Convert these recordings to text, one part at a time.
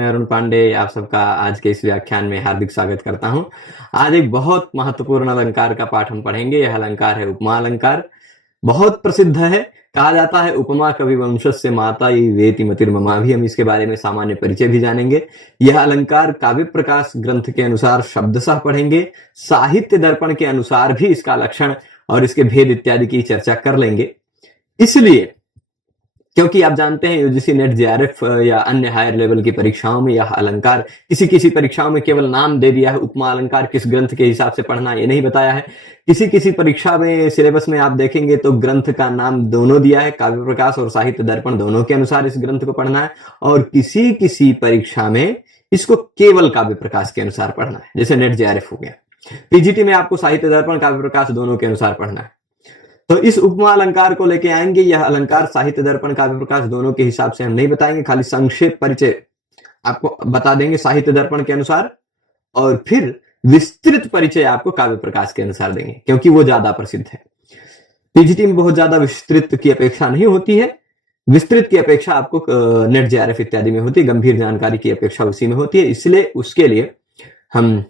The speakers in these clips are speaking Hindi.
मैं अरुण पांडे आप सबका आज के इस व्याख्यान में हार्दिक स्वागत करता हूं। आज एक बहुत महत्वपूर्ण अलंकार का पाठ हम पढ़ेंगे। यह अलंकार है उपमा अलंकार। बहुत प्रसिद्ध है, कहा जाता है उपमा कवि वंशस्य माता वेति मतिर्ममा। भी हम इसके बारे में सामान्य परिचय भी जानेंगे। यह अलंकार काव्य प्रकाश ग्रंथ के अनुसार शब्दशः पढ़ेंगे। साहित्य दर्पण के अनुसार भी इसका लक्षण और इसके भेद इत्यादि की चर्चा कर लेंगे। इसलिए क्योंकि आप जानते हैं यूजीसी नेट जेआरएफ या अन्य हायर लेवल की परीक्षाओं में यह अलंकार किसी परीक्षाओं में केवल नाम दे दिया है। उपमा अलंकार किस ग्रंथ के हिसाब से पढ़ना ये नहीं बताया है। किसी परीक्षा में सिलेबस में आप देखेंगे तो ग्रंथ का नाम दोनों दिया है, काव्य प्रकाश और साहित्य दर्पण दोनों के अनुसार इस ग्रंथ को पढ़ना है। और किसी परीक्षा में इसको केवल काव्य प्रकाश के अनुसार पढ़ना है, जैसे नेट जेआरएफ हो गया। पीजीटी में आपको साहित्य दर्पण काव्य प्रकाश दोनों के अनुसार पढ़ना है। तो इस उपमा अलंकार को लेके आएंगे। यह अलंकार साहित्य दर्पण काव्य प्रकाश दोनों के हिसाब से हम नहीं बताएंगे, खाली संक्षेप परिचय आपको बता देंगे साहित्य दर्पण के अनुसार, और फिर विस्तृत परिचय आपको काव्य प्रकाश के अनुसार देंगे, क्योंकि वो ज्यादा प्रसिद्ध है। पीजीटी में बहुत ज्यादा विस्तृत की अपेक्षा नहीं होती है। विस्तृत की अपेक्षा आपको नेट जेआरएफ इत्यादि में होती है। गंभीर जानकारी की अपेक्षा उसी में होती है। इसलिए उसके लिए हम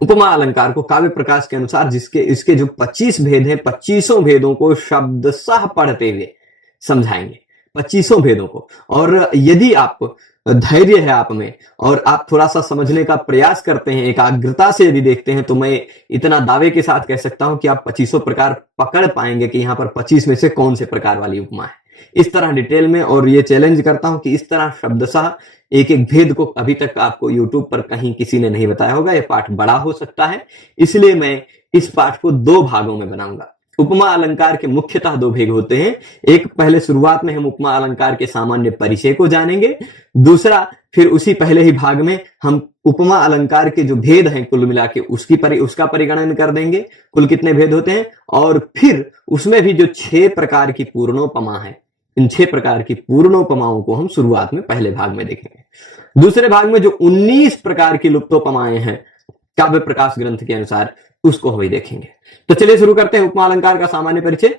उपमा अलंकार को काव्य प्रकाश के अनुसार, जिसके इसके जो 25 भेद हैं, 25 भेदों को शब्दशः पढ़ते हुए समझाएंगे, 25 भेदों को। और यदि आप धैर्य है आप में और आप थोड़ा सा समझने का प्रयास करते हैं, एकाग्रता से यदि देखते हैं, तो मैं इतना दावे के साथ कह सकता हूं कि आप 25 प्रकार पकड़ पाएंगे कि यहां पर 25 में से कौन से प्रकार वाली उपमा है। इस तरह डिटेल में, और ये चैलेंज करता हूं कि इस तरह शब्दशः एक भेद को अभी तक आपको YouTube पर कहीं किसी ने नहीं बताया होगा। यह पाठ बड़ा हो सकता है, इसलिए मैं इस पाठ को 2 भागों में बनाऊंगा। उपमा अलंकार के मुख्यतः 2 भेद होते हैं। एक, पहले शुरुआत में हम उपमा अलंकार के सामान्य परिचय को जानेंगे। दूसरा, फिर उसी पहले ही भाग में हम उपमा अलंकार के जो भेद हैं कुल मिला के उसका परिगणन कर देंगे, कुल कितने भेद होते हैं। और फिर उसमें भी जो 6 प्रकार की पूर्णोपमा है, इन 6 प्रकार की पूर्णोपमाओं को हम शुरुआत में पहले भाग में देखेंगे। दूसरे भाग में जो 19 प्रकार की लुप्तोपमाएं हैं काव्य प्रकाश ग्रंथ के अनुसार, उसको हम देखेंगे। तो चलिए शुरू करते हैं उपमा अलंकार का सामान्य परिचय।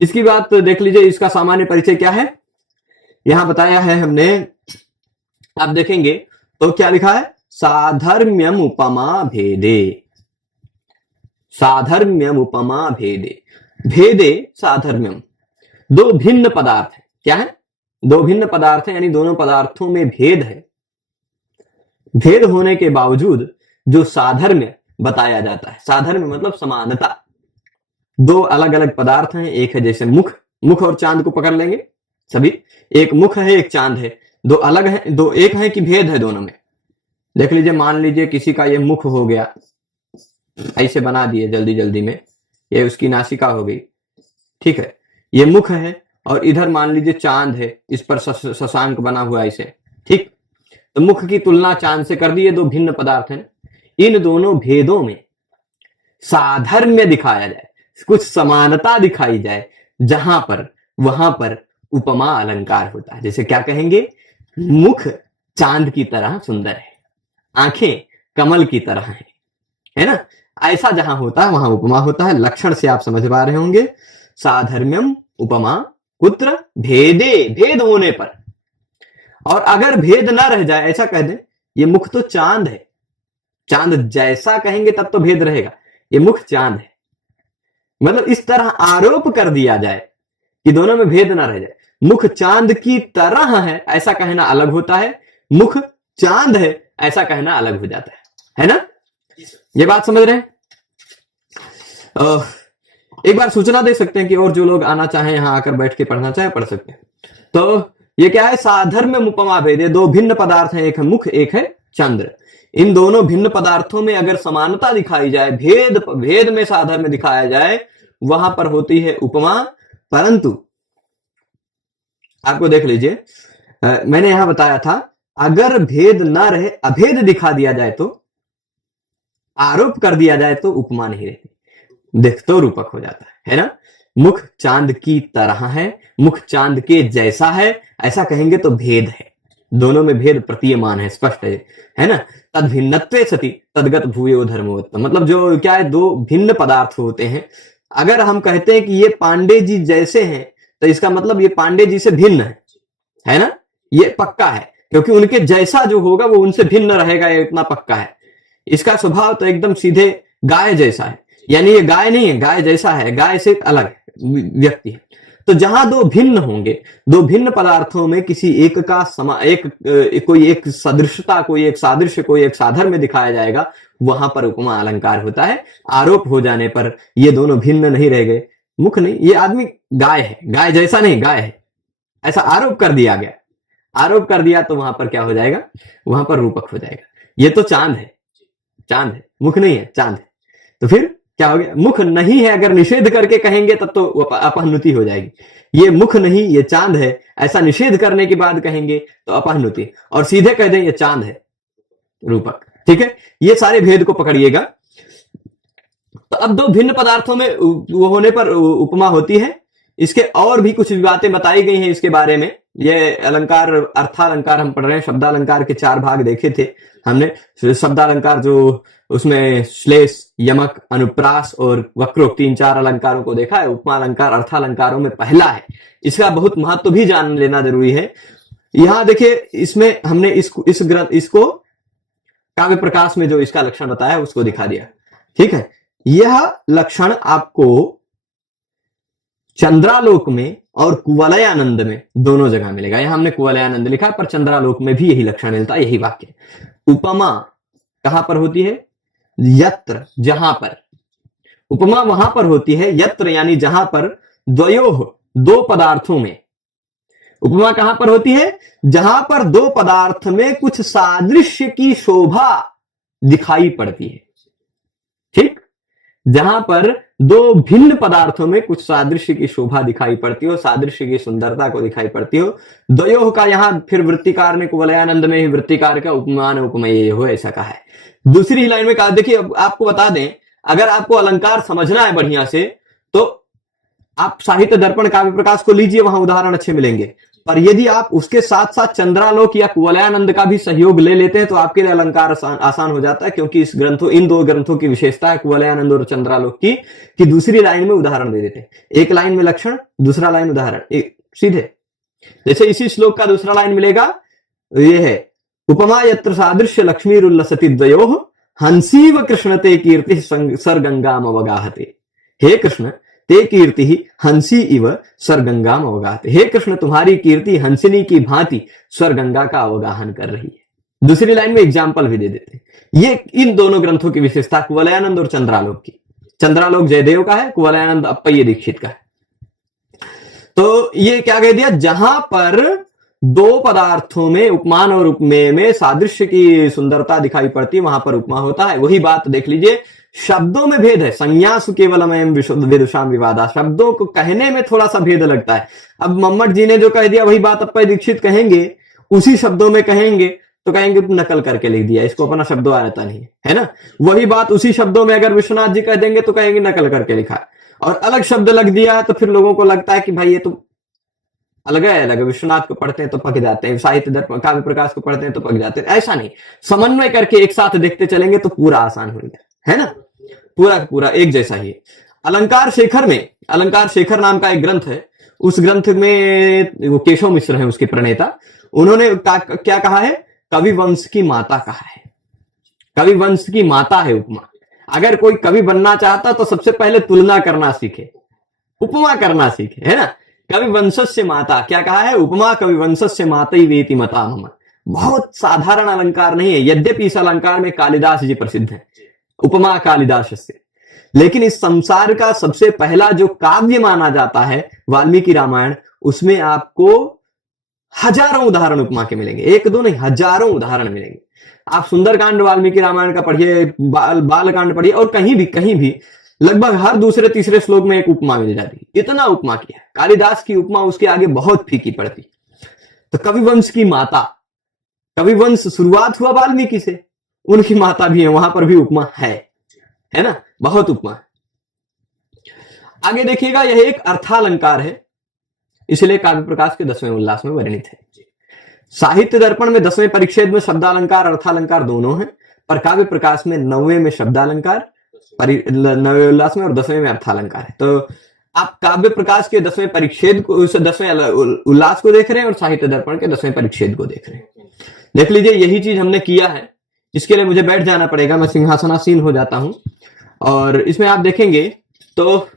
इसकी बात देख लीजिए, इसका सामान्य परिचय क्या है यहां बताया है हमने। आप देखेंगे तो क्या लिखा है, साधर्म्यम उपमा भेदे। साधर्म्यम उपमा भेदे, भेदे साधर्म्यम। 2 भिन्न पदार्थ है। क्या है? 2 भिन्न पदार्थ है, यानी दोनों पदार्थों में भेद है। भेद होने के बावजूद जो साधर्म्य बताया जाता है, साधर्म्य मतलब समानता। 2 अलग अलग पदार्थ हैं। एक है जैसे मुख और चांद को पकड़ लेंगे सभी। एक मुख है, एक चांद है। 2 अलग है, 2 एक है कि भेद है दोनों में। देख लीजिए, मान लीजिए किसी का ये मुख हो गया, ऐसे बना दिए जल्दी में, ये उसकी नासिका हो गई, ठीक है, ये मुख है। और इधर मान लीजिए चांद है, इस पर शशांक बना हुआ ऐसे, ठीक। तो मुख की तुलना चांद से कर दी। ये 2 भिन्न पदार्थ हैं। इन दोनों भेदों में साधर्म्य दिखाया जाए, कुछ समानता दिखाई जाए, वहां पर उपमा अलंकार होता है। जैसे क्या कहेंगे, मुख चांद की तरह सुंदर है, आंखें कमल की तरह है ना। ऐसा जहां होता है वहां उपमा होता है। लक्षण से आप समझ पा रहे होंगे। साधर्म्यम उपमा कुत्र भेदे, भेद होने पर। और अगर भेद ना रह जाए, ऐसा कह दें ये मुख तो चांद है, चांद जैसा कहेंगे तब तो भेद रहेगा, ये मुख चांद है, मतलब इस तरह आरोप कर दिया जाए कि दोनों में भेद ना रह जाए। मुख चांद की तरह है ऐसा कहना अलग होता है, मुख चांद है ऐसा कहना अलग हो जाता है ना। ये बात समझ रहे हैं? एक बार सूचना दे सकते हैं कि और जो लोग आना चाहें, यहां आकर बैठ के पढ़ना चाहे पढ़ सकते हैं। तो ये क्या है, साधर्म्य उपमा भेदे। 2 भिन्न पदार्थ हैं, एक है मुख, एक है चंद्र। इन दोनों भिन्न पदार्थों में अगर समानता दिखाई जाए, भेद में साधर्म्य दिखाया जाए, वहां पर होती है उपमा। परंतु आपको देख लीजिए, मैंने यहां बताया था, अगर भेद ना रहे, अभेद दिखा दिया जाए, तो आरोप कर दिया जाए, तो उपमा नहीं रहती, देखतो रूपक हो जाता है ना। मुख चांद की तरह है, मुख चांद के जैसा है ऐसा कहेंगे तो भेद है, दोनों में भेद प्रतीयमान है, स्पष्ट है ना। तद भिन्नत्वे सति तदगत भूयो धर्मोत्तम, मतलब जो क्या है, 2 भिन्न पदार्थ होते हैं। अगर हम कहते हैं कि ये पांडे जी जैसे हैं, तो इसका मतलब ये पांडे जी से भिन्न है ना, ये पक्का है। क्योंकि उनके जैसा जो होगा वो उनसे भिन्न रहेगा, ये इतना पक्का है। इसका स्वभाव तो एकदम सीधे गाय जैसा है, यानी ये गाय नहीं है, गाय जैसा है, गाय से अलग व्यक्ति है। तो जहां दो भिन्न होंगे, दो भिन्न पदार्थों में किसी एक का कोई एक सदृशता, कोई एक सादृश्य, कोई एक साधर्म्य दिखाया जाएगा, वहां पर उपमा अलंकार होता है। आरोप हो जाने पर ये दोनों भिन्न नहीं रह गए, मुख नहीं, ये आदमी गाय है, गाय जैसा नहीं, गाय है, ऐसा आरोप कर दिया गया। आरोप कर दिया तो वहां पर क्या हो जाएगा, वहां पर रूपक हो जाएगा। ये तो चांद है, चांद है, मुख नहीं है, चांद है। तो फिर क्या हो गया, मुख नहीं है अगर निषेध करके कहेंगे तब तो अपहनुति हो जाएगी। ये मुख नहीं, ये चांद है, ऐसा निषेध करने के बाद कहेंगे तो अपहनुति, और सीधे कह दें ये चांद है, रूपक। ठीक है, ये सारे भेद को पकड़िएगा। तो अब दो भिन्न पदार्थों में वो होने पर उपमा होती है। इसके और भी कुछ बातें बताई गई हैं इसके बारे में। ये अलंकार, अर्थालंकार हम पढ़ रहे हैं, शब्दालंकार के 4 भाग देखे थे हमने। शब्दालंकार जो उसमें श्लेष, यमक, अनुप्रास और वक्रोक्ति, इन 4 अलंकारों को देखा है। उपमा अलंकार अर्थालंकारों में पहला है, इसका बहुत महत्व भी जान लेना जरूरी है। यहां देखिए, इसमें हमने इसको काव्य प्रकाश में जो इसका लक्षण बताया उसको दिखा दिया। ठीक है, यह लक्षण आपको चंद्रालोक में और कुवलयानंद में दोनों जगह मिलेगा। यहां हमने कुवलयानंद लिखा, पर चंद्रालोक में भी यही लक्षण मिलता है, यही वाक्य। उपमा कहां पर होती है, यत्र, जहां पर। उपमा वहां पर होती है यत्र, यानी जहां पर द्वयोः, दो पदार्थों में। उपमा कहां पर होती है, जहां पर दो पदार्थ में कुछ सादृश्य की शोभा दिखाई पड़ती है। ठीक, जहां पर दो भिन्न पदार्थों में कुछ सादृश्य की शोभा दिखाई पड़ती हो, सादृश्य की सुंदरता को दिखाई पड़ती हो। द्वयोः का यहां फिर वृत्तिकार ने कुवलयानंद में ही वृत्तिकार का उपमान उपमेय हो ऐसा कहा है। दूसरी लाइन में कहा, देखिए आपको बता दें, अगर आपको अलंकार समझना है बढ़िया से तो आप साहित्य दर्पण काव्य प्रकाश को लीजिए, वहां उदाहरण अच्छे मिलेंगे। पर यदि आप उसके साथ साथ चंद्रालोक या कुवलयानंद का भी सहयोग ले लेते हैं तो आपके लिए अलंकार आसान हो जाता है, क्योंकि इन दो ग्रंथों की विशेषता है कुवलयानंद और चंद्रालोक की, कि दूसरी लाइन में उदाहरण दे देते हैं। एक लाइन में लक्षण, दूसरा लाइन उदाहरण, सीधे। जैसे इसी श्लोक का दूसरा लाइन मिलेगा, ये है उपमा यत्र सादृश्य लक्ष्मीरुल्लसति द्वयोः हंसीव कृष्ण ते कीर्ति सरगंगाम अवगाहते। हे कृष्ण, ते कीर्ति हंसी इव सरगंगाम अवगाहते। हे कृष्ण, तुम्हारी कीर्ति हंसिनी की भांति स्वरगंगा का अवगाहन कर रही है। दूसरी लाइन में एग्जाम्पल भी दे देते हैं। ये इन दोनों ग्रंथों की विशेषता कुवलयानंद और चंद्रालोक की। चंद्रालोक जयदेव का है, कुवलयानंद अप्पय्य दीक्षित का है। तो ये क्या कह दिया, जहां पर दो पदार्थों में, उपमान और उपमेय में सादृश्य की सुंदरता दिखाई पड़ती है, वहां पर उपमा होता है। वही बात देख लीजिए, शब्दों में भेद है। संज्ञासु केवलमयम् विदुषाम विवादा, शब्दों को कहने में थोड़ा सा भेद लगता है। अब मम्मट जी ने जो कह दिया वही बात अप्पय्य दीक्षित कहेंगे, उसी शब्दों में कहेंगे तो कहेंगे नकल करके लिख दिया, इसको अपना शब्दों आता नहीं है ना। वही बात उसी शब्दों में अगर विश्वनाथ जी कह देंगे तो कहेंगे नकल करके लिखा, और अलग शब्द लग दिया तो फिर लोगों को लगता है कि भाई ये तो अलग है, अलग है। विश्वनाथ को पढ़ते हैं तो पक जाते हैं, साहित्य दर्पण काव्य प्रकाश को पढ़ते हैं तो पक जाते हैं। ऐसा नहीं, समन्वय करके एक साथ देखते चलेंगे तो पूरा आसान हो गया, है ना, पूरा पूरा एक जैसा ही। अलंकार शेखर में, अलंकार शेखर नाम का एक ग्रंथ है, उस ग्रंथ में वो केशव मिश्र है उसके प्रणेता, उन्होंने क्या कहा है, कवि वंश की माता कहा है। कवि वंश की माता है उपमा। अगर कोई कवि बनना चाहता तो सबसे पहले तुलना करना सीखे, उपमा करना सीखे, है ना। कवि वंशस्य माता क्या कहा है, उपमा कवि वंशस्य मातई वेति मता मम। बहुत साधारण अलंकार नहीं है, यद्यपि इस अलंकार में कालिदास जी प्रसिद्ध है, उपमा कालिदास से। लेकिन इस संसार का सबसे पहला जो काव्य माना जाता है वाल्मीकि रामायण, उसमें आपको हजारों उदाहरण उपमा के मिलेंगे, एक दो नहीं, हजारों उदाहरण मिलेंगे। आप सुंदरकांड वाल्मीकि रामायण का पढ़िए, बालकांड पढ़िए, और कहीं भी लगभग हर दूसरे तीसरे श्लोक में एक उपमा मिल जाती है। इतना उपमा किया कालिदास की उपमा उसके आगे बहुत फीकी पड़ती। तो कविवंश की माता, कविवंश शुरुआत हुआ वाल्मीकि से, उनकी माता भी है, वहां पर भी उपमा है ना, बहुत उपमा। आगे देखिएगा, यह एक अर्थालंकार है, इसलिए काव्य प्रकाश के 10वें उल्लास में वर्णित है। साहित्य दर्पण में 10वें परिच्छेद में शब्दालंकार अर्थालंकार दोनों हैं, पर काव्य प्रकाश में 9वें में शब्दालंकार, 9वें उल्लास में, और 10वें में अर्थालंकार है। तो आप काव्य प्रकाश के 10वें परिच्छेद को, 10वें उल्लास को देख रहे हैं, और साहित्य दर्पण के 10वें परिच्छेद को देख रहे हैं। देख लीजिए, यही चीज हमने किया है। इसके लिए मुझे बैठ जाना पड़ेगा, मैं सिंहासनासीन हो जाता हूं। और इसमें आप देखेंगे तो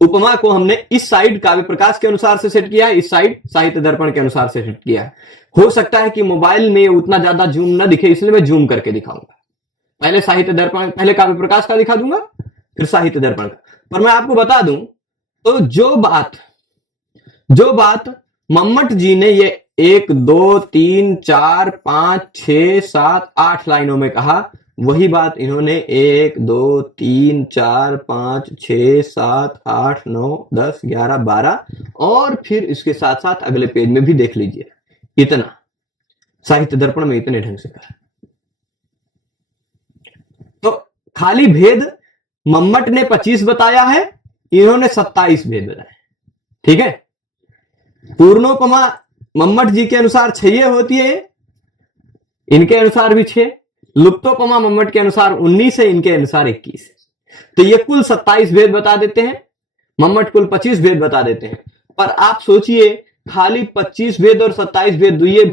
उपमा को हमने इस साइड काव्य प्रकाश के अनुसार से सेट किया है, इस साइड साहित्य दर्पण के अनुसार से सेट किया है। हो सकता है कि मोबाइल में उतना ज्यादा जूम ना दिखे, इसलिए मैं जूम करके दिखाऊंगा। पहले साहित्य दर्पण, पहले काव्य प्रकाश का दिखा दूंगा, फिर साहित्य दर्पण का। पर मैं आपको बता दूं तो जो बात मम्मट जी ने ये 1 2 3 4 5 6 7 8 लाइनों में कहा, वही बात इन्होंने 1 2 3 4 5 6 7 8 9 10 11 12 और फिर इसके साथ साथ अगले पेज में भी देख लीजिए, इतना साहित्य दर्पण में इतने ढंग से कहा। तो खाली भेद मम्मट ने 25 बताया है, इन्होंने 27 भेद बताए। ठीक है, पूर्णोपमा मम्मट जी के अनुसार 6 होती है, इनके अनुसार भी 6। लुप्तोपमा मम्मट के अनुसार 19 है, इनके अनुसार 21 है। तो ये कुल 27 भेद बता देते हैं, मम्मट कुल 25 भेद बता देते हैं। पर आप सोचिए, खाली 25 भेद और 27 भेद, दुइये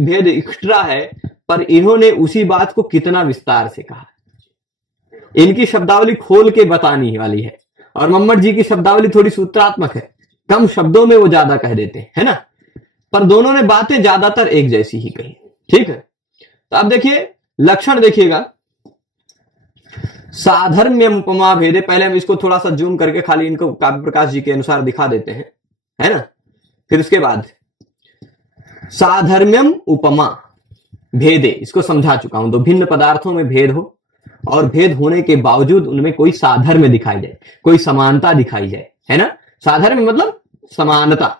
भेद एक्स्ट्रा है, पर इन्होंने उसी बात को कितना विस्तार से कहा। इनकी शब्दावली खोल के बतानी वाली है, और मम्मट जी की शब्दावली थोड़ी सूत्रात्मक है, कम शब्दों में वो ज्यादा कह देते हैं, है ना। पर दोनों ने बातें ज्यादातर एक जैसी ही कही। ठीक है, तो अब देखिए लक्षण देखिएगा। साधर्म्यम उपमा भेदे, पहले हम इसको थोड़ा सा जूम करके खाली इनको काव्य प्रकाश जी के अनुसार दिखा देते हैं, है ना। फिर उसके बाद साधर्म्यम उपमा भेदे, इसको समझा चुका हूं। दो भिन्न पदार्थों में भेद हो, और भेद होने के बावजूद उनमें कोई साधर्म्य दिखाई जाए, कोई समानता दिखाई जाए, है ना। साधर्म्य मतलब समानता।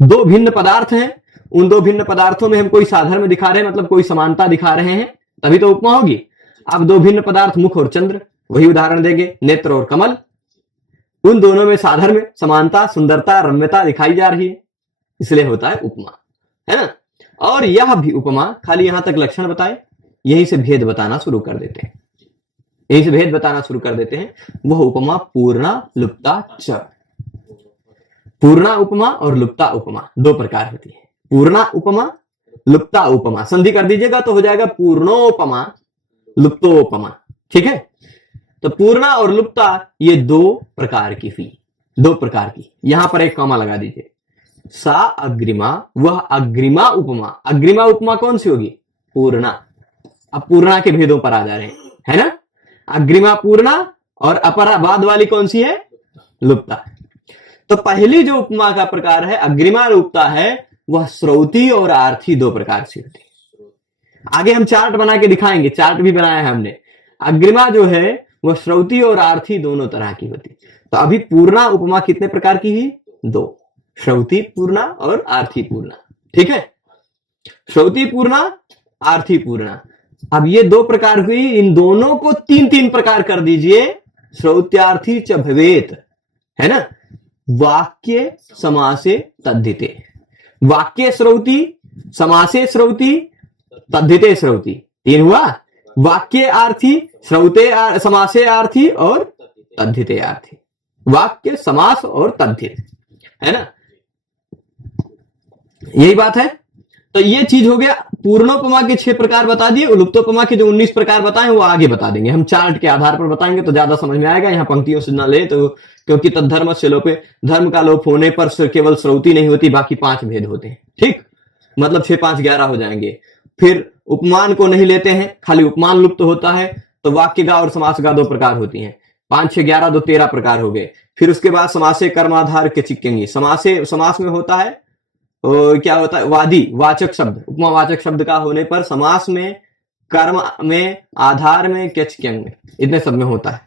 दो भिन्न पदार्थ हैं, उन दो भिन्न पदार्थों में हम कोई साधर्म्य दिखा रहे हैं, मतलब कोई समानता दिखा रहे हैं, तभी तो उपमा होगी। अब दो भिन्न पदार्थ, मुख और चंद्र, वही उदाहरण देंगे, नेत्र और कमल, उन दोनों में साधर्म्य, समानता, सुंदरता, रम्यता दिखाई जा रही है, इसलिए होता है उपमा, है ना। और यह भी उपमा खाली यहां तक लक्षण बताए, यहीं से भेद बताना शुरू कर देते हैं, यहीं से भेद बताना शुरू कर देते हैं। वह उपमा पूर्णा लुप्ता च। पूर्णा उपमा और लुप्ता उपमा दो प्रकार होती है। पूर्णा उपमा, लुप्ता उपमा, संधि कर दीजिएगा तो हो जाएगा पूर्णोपमा, लुप्तोपमा। ठीक है, तो पूर्णा और लुप्ता ये दो प्रकार की हुई, दो प्रकार की। यहां पर एक कॉमा लगा दीजिए। सा अग्रिमा, वह अग्रिमा उपमा। अग्रिमा उपमा कौन सी होगी? पूर्णा। अब पूर्णा के भेदों पर आ जा रहे हैं, है ना। अग्रिमा पूर्णा, और अपरा बाद वाली कौन सी है? लुप्ता। तो पहली जो उपमा का प्रकार है, अग्रिमा लुप्ता है, वह श्रौती और आर्थी दो प्रकार से होती है। आगे हम चार्ट बना के दिखाएंगे, चार्ट भी बनाया है हमने। अग्रिमा जो है वह श्रौती और आर्थी दोनों तरह की होती है। तो अभी पूर्णा उपमा कितने प्रकार की ही? दो, श्रौती पूर्णा और आर्थी पूर्णा। ठीक है, श्रौती पूर्णा, आर्थी पूर्णा। अब ये दो प्रकार हुई, इन दोनों को तीन तीन प्रकार कर दीजिए। श्रौत्यार्थी च भवेत, है ना। वाक्य समासे तद्धिते, वाक्य श्रौती, समासे श्रौती, तद्धिते श्रौती, तीन हुआ। वाक्य आर्थी, श्रौते समासे आर्थी और तद्धिते आर्थी। वाक्य, समास और तद्धित, है ना, यही बात है। तो ये चीज हो गया। पूर्णोपमा के 6 प्रकार बता दिए, लुप्तोपमा के जो 19 प्रकार बताए वो आगे बता देंगे, हम चार्ट के आधार पर बताएंगे तो ज्यादा समझ में आएगा। यहाँ पंक्तियों से न ले तो, क्योंकि तद्धर्म से लोपे, धर्म का लोप होने पर केवल श्रौती नहीं होती, बाकी 5 भेद होते हैं। ठीक, मतलब 6 5 11 हो जाएंगे। फिर उपमान को नहीं लेते हैं, खाली उपमान लुप्त होता है, तो वाक्य गा और समास गा 2 प्रकार होती हैं। 5 6 11 2 13 प्रकार हो गए। फिर उसके बाद समासे कर्माधार के चिक्केंगी, समासे समास में होता है और क्या होता है? वादी, वाचक शब्द, उपमा वाचक शब्द का होने पर समास में, कर्म में, आधार में, केचक्यंग में, इतने सब में होता है।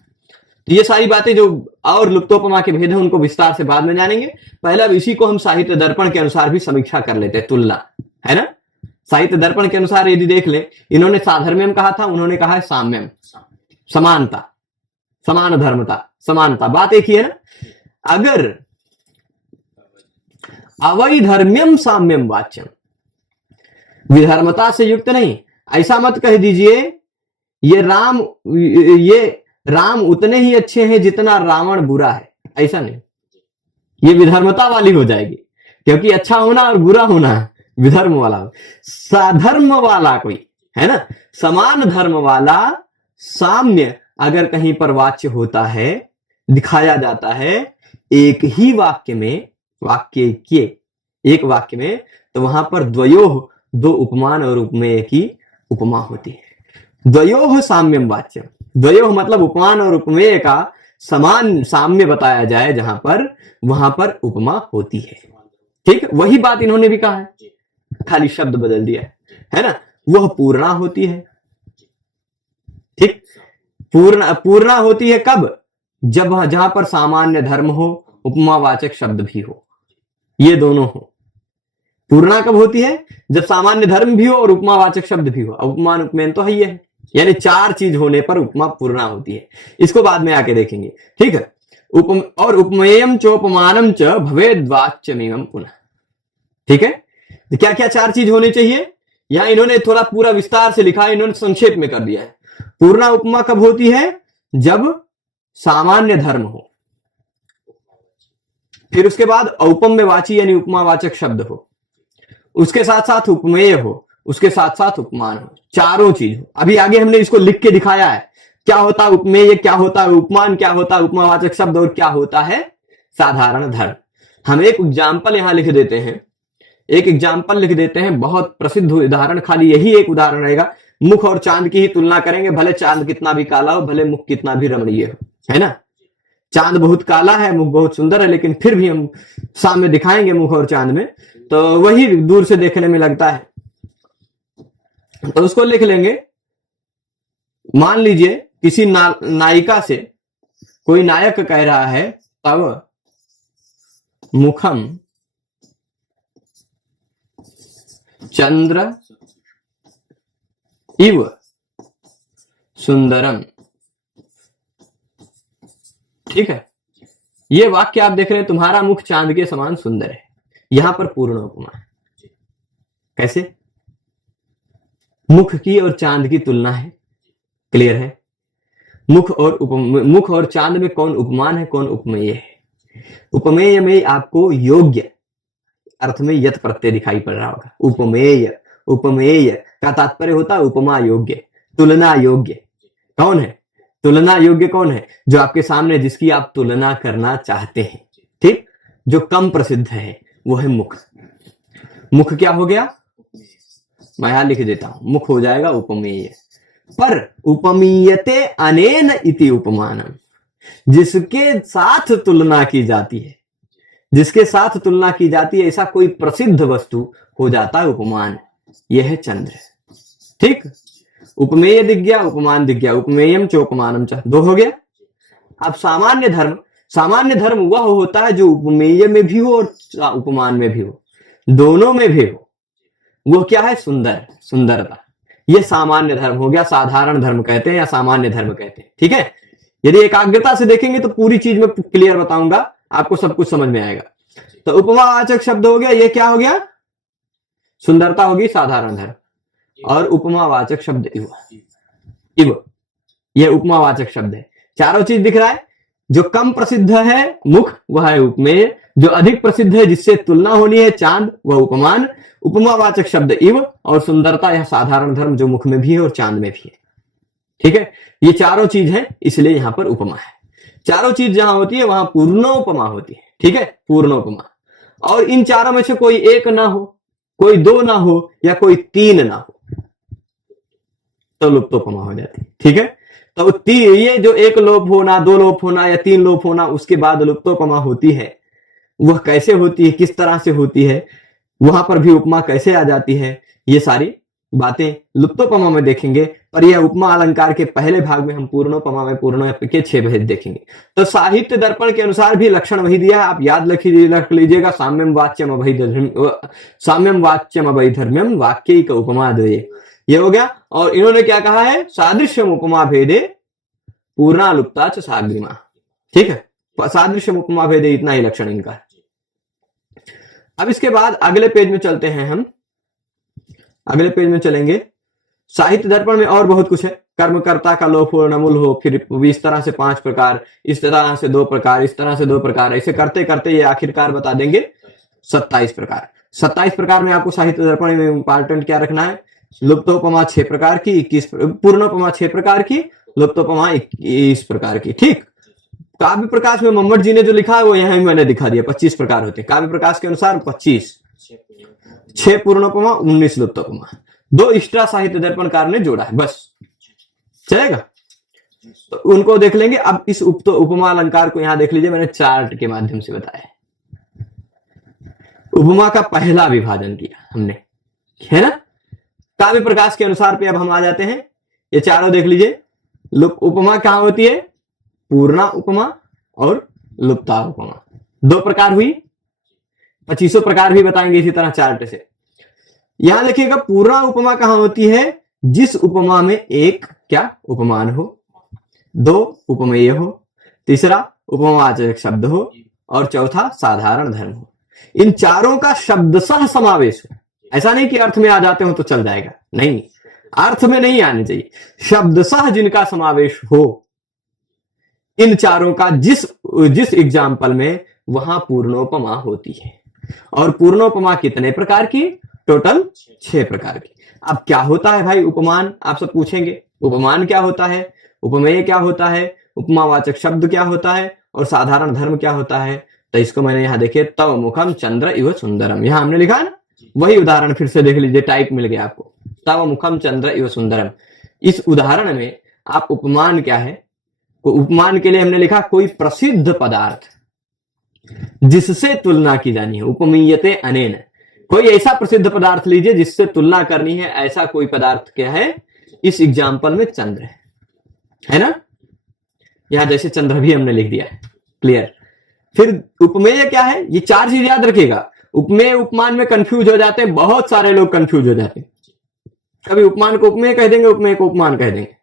तो ये सारी बातें जो और लुप्तोपमा के भेद हैं उनको विस्तार से बाद में जानेंगे। पहले अब इसी को हम साहित्य दर्पण के अनुसार भी समीक्षा कर लेते हैं, तुलना, है ना। साहित्य दर्पण के अनुसार यदि देख ले, इन्होंने साधर्म्यम कहा था, उन्होंने कहा है साम्यम, समानता, समान धर्मता, समानता, बात एक ही है ना। अगर अवैधर्म्यम साम्यम वाच्यम, विधर्मता से युक्त नहीं, ऐसा मत कह दीजिए ये राम उतने ही अच्छे हैं जितना रावण बुरा है, ऐसा नहीं। ये विधर्मता वाली हो जाएगी, क्योंकि अच्छा होना और बुरा होना विधर्म वाला, साधर्म वाला कोई, है ना, समान धर्म वाला, साम्य अगर कहीं पर वाच्य होता है, दिखाया जाता है एक ही वाक्य में, वाक्य के एक वाक्य में, तो वहां पर द्वयोः, दो उपमान और उपमेय की उपमा होती है। द्वयोः साम्यम वाच्यम, द्वयोः मतलब उपमान और उपमेय का समान साम्य बताया जाए जहां पर, वहां पर उपमा होती है। ठीक, वही बात इन्होंने भी कहा है, खाली शब्द बदल दिया है ना। वह पूर्णा होती है। ठीक, पूर्णा होती है कब? जब जहां पर सामान्य धर्म हो, उपमावाचक शब्द भी हो, ये दोनों हो। पूर्णा कब होती है? जब सामान्य धर्म भी हो और उपमावाचक शब्द भी हो। उपमान उपमेय तो है, ये है, यानी चार चीज होने पर उपमा पूर्णा होती है। इसको बाद में आके देखेंगे। ठीक है, और उपमेयम चोपमानम च भवेद वाच्यमेवं पुनः। ठीक है, तो क्या क्या चार चीज होनी चाहिए? यहां इन्होंने थोड़ा पूरा विस्तार से लिखा है, इन्होंने संक्षेप में कर दिया है। पूर्णा उपमा कब होती है? जब सामान्य धर्म हो। फिर उसके बाद औपम्यवाची यानी उपमावाचक शब्द हो, उसके साथ साथ उपमेय हो, उसके साथ साथ उपमान हो, चारों चीज हो। अभी आगे हमने इसको लिख के दिखाया है, क्या होता है उपमेय, क्या होता है उपमान, क्या होता है उपमावाचक शब्द और क्या होता है साधारण धर्म। हम एक एग्जाम्पल यहां लिख देते हैं, एक एग्जाम्पल लिख देते हैं, बहुत प्रसिद्ध उदाहरण, खाली यही एक उदाहरण रहेगा। मुख और चांद की ही तुलना करेंगे, भले चांद कितना भी काला हो, भले मुख कितना भी रमणीय हो, है ना। चांद बहुत काला है, मुख बहुत सुंदर है, लेकिन फिर भी हम सामने दिखाएंगे मुख और चांद में, तो वही दूर से देखने में लगता है। तो उसको लिख लेंगे। मान लीजिए किसी नायिका से कोई नायक कह रहा है, तब मुखम चंद्र इव सुंदरम। ठीक है, ये वाक्य आप देख रहे हैं, तुम्हारा मुख चांद के समान सुंदर है। यहां पर पूर्ण उपमा है। कैसे? मुख की और चांद की तुलना है, क्लियर है। मुख और चांद में कौन उपमान है, कौन उपमेय है। उपमेय में आपको योग्य अर्थ में यत प्रत्यय दिखाई पड़ रहा होगा। उपमेय, उपमेय का तात्पर्य होता है उपमा योग्य, तुलना योग्य। कौन है तुलना योग्य? कौन है? जो आपके सामने, जिसकी आप तुलना करना चाहते हैं। ठीक, जो कम प्रसिद्ध है वो है मुख। मुख क्या हो गया? मैं यहां लिख देता हूं, मुख हो जाएगा उपमेय। पर उपमीयते अनेन इति उपमानम, जिसके साथ तुलना की जाती है, जिसके साथ तुलना की जाती है, ऐसा कोई प्रसिद्ध वस्तु हो जाता है उपमान। यह है चंद्र। ठीक, उपमेय दिख गया, उपमान दिख गया। उपमेयम चोपमानम च, दो हो गया। अब सामान्य धर्म, सामान्य धर्म वह होता है जो उपमेय में भी हो और उपमान में भी हो, दोनों में भी हो। वो क्या है? सुंदर, सुंदरता। ये सामान्य धर्म हो गया, साधारण धर्म कहते हैं या सामान्य धर्म कहते हैं। ठीक है, यदि एकाग्रता से देखेंगे तो पूरी चीज में क्लियर बताऊंगा, आपको सब कुछ समझ में आएगा। तो उपमावाचक शब्द हो गया, ये क्या हो गया? सुंदरता होगी, साधारण धर्म। और उपमावाचक शब्द इव, यह उपमावाचक शब्द है। चारों चीज दिख रहा है। जो कम प्रसिद्ध है मुख, वह है उपमेय। जो अधिक प्रसिद्ध है, जिससे तुलना होनी है, चांद, वह उपमान। उपमावाचक शब्द इव, और सुंदरता यह साधारण धर्म जो मुख में भी है और चांद में भी है। ठीक है, ये चारों चीज है, इसलिए यहां पर उपमा है। चारों चीज जहां होती है वहां पूर्णोपमा होती है। ठीक है, पूर्णोपमा। और इन चारों में से कोई एक ना हो, कोई दो ना हो, या कोई तीन ना हो, तो लुप्तोपमा हो जाती है। ठीक है, तो ये जो एक लोप होना, दो लोप होना या तीन लोप होना, उसके बाद लुप्तोपमा होती है, वह कैसे होती है, किस तरह से होती है, वहां पर भी उपमा कैसे आ जाती है, ये सारी बातें लुप्तोपमा में देखेंगे। पर यह उपमा अलंकार के पहले भाग में हम पूर्णोपमा में पूर्ण के 6 भेद देखेंगे। तो साहित्य दर्पण के अनुसार भी लक्षण वही दिया है, आप याद रख लीजिएगा। साम्यम वाच्यम अवैधर्म्यम वाक्यिक उपमा द्वये, ये हो गया। और इन्होंने क्या कहा है? सादृश्यम उपमा भेदे पूर्णा लुप्ता च साग्रिमा। ठीक है, सादृश्यम उपमा भेदे, इतना ही लक्षण इनका है। अब इसके बाद अगले पेज में चलते हैं, हम अगले पेज में चलेंगे। साहित्य दर्पण में और बहुत कुछ है। कर्मकर्ता का लोप हो, नमूल हो, फिर इस तरह से 5 प्रकार, इस तरह से 2 प्रकार, इस तरह से 2 प्रकार, ऐसे करते करते ये आखिरकार बता देंगे 27 प्रकार। 27 प्रकार में आपको साहित्य दर्पण में इंपॉर्टेंट क्या रखना है, लुप्तोपमा 6 प्रकार की, 21 पूर्णोपमा 6 प्रकार की, लुप्तोपमा 21 प्रकार की। ठीक, काव्य प्रकाश में मम्मट जी ने जो लिखा है वो यहाँ मैंने दिखा दिया, 25 प्रकार होते हैं काव्य प्रकाश के अनुसार, 25, 6 पूर्णोपमा, 19 लुप्तोपमा, 2 एक्स्ट्रा साहित्य दर्पणकार ने जोड़ा है, बस चलेगा। तो उनको देख लेंगे। अब इस उपमा अलंकार को यहां देख लीजिए, मैंने चार्ट के माध्यम से बताया। उपमा का पहला विभाजन किया हमने, है ना, काव्य प्रकाश के अनुसार पे। अब हम आ जाते हैं, ये चारों देख लीजिए। उपमा कहां होती है, पूर्णा उपमा और लुप्ता उपमा, 2 प्रकार हुई, 25 प्रकार भी बताएंगे इसी तरह चार्ट से। यहां देखिएगा, पूर्णा उपमा कहां होती है, जिस उपमा में एक क्या उपमान हो, 2 उपमेय हो, तीसरा उपमावाचक शब्द हो, और चौथा साधारण धर्म हो। इन चारों का शब्दशः समावेश हो। ऐसा नहीं कि अर्थ में आ जाते हो तो चल जाएगा, नहीं, अर्थ में नहीं आने चाहिए, शब्दशः जिनका समावेश हो, इन चारों का जिस एग्जाम्पल में, वहां पूर्णोपमा होती है। और पूर्णोपमा कितने प्रकार की, टोटल 6 प्रकार की। अब क्या होता है भाई उपमान, आप सब पूछेंगे उपमान क्या होता है, उपमेय क्या होता है, उपमावाचक शब्द क्या होता है, और साधारण धर्म क्या होता है। तो इसको मैंने यहाँ देखिए, तव मुखम चंद्र इव सुंदरम, यहां हमने लिखा है ना, वही उदाहरण फिर से देख लीजिए, टाइप मिल गया आपको, तव मुखम चंद्र इव सुंदरम। इस उदाहरण में आप उपमान क्या है, उपमान के लिए हमने लिखा कोई प्रसिद्ध पदार्थ जिससे तुलना की जानी है, उपमीयते अनेन, कोई ऐसा प्रसिद्ध पदार्थ लीजिए जिससे तुलना करनी है, ऐसा कोई पदार्थ क्या है, इस एग्जाम्पल में चंद्र है ना, यहां जैसे चंद्र भी हमने लिख दिया है, क्लियर। फिर उपमेय क्या है, ये 4 चीज याद रखिएगा। उपमेय उपमान में कंफ्यूज हो जाते हैं, बहुत सारे लोग कंफ्यूज हो जाते हैं, कभी उपमान को उपमेय कह देंगे, उपमेय को उपमान कह देंगे,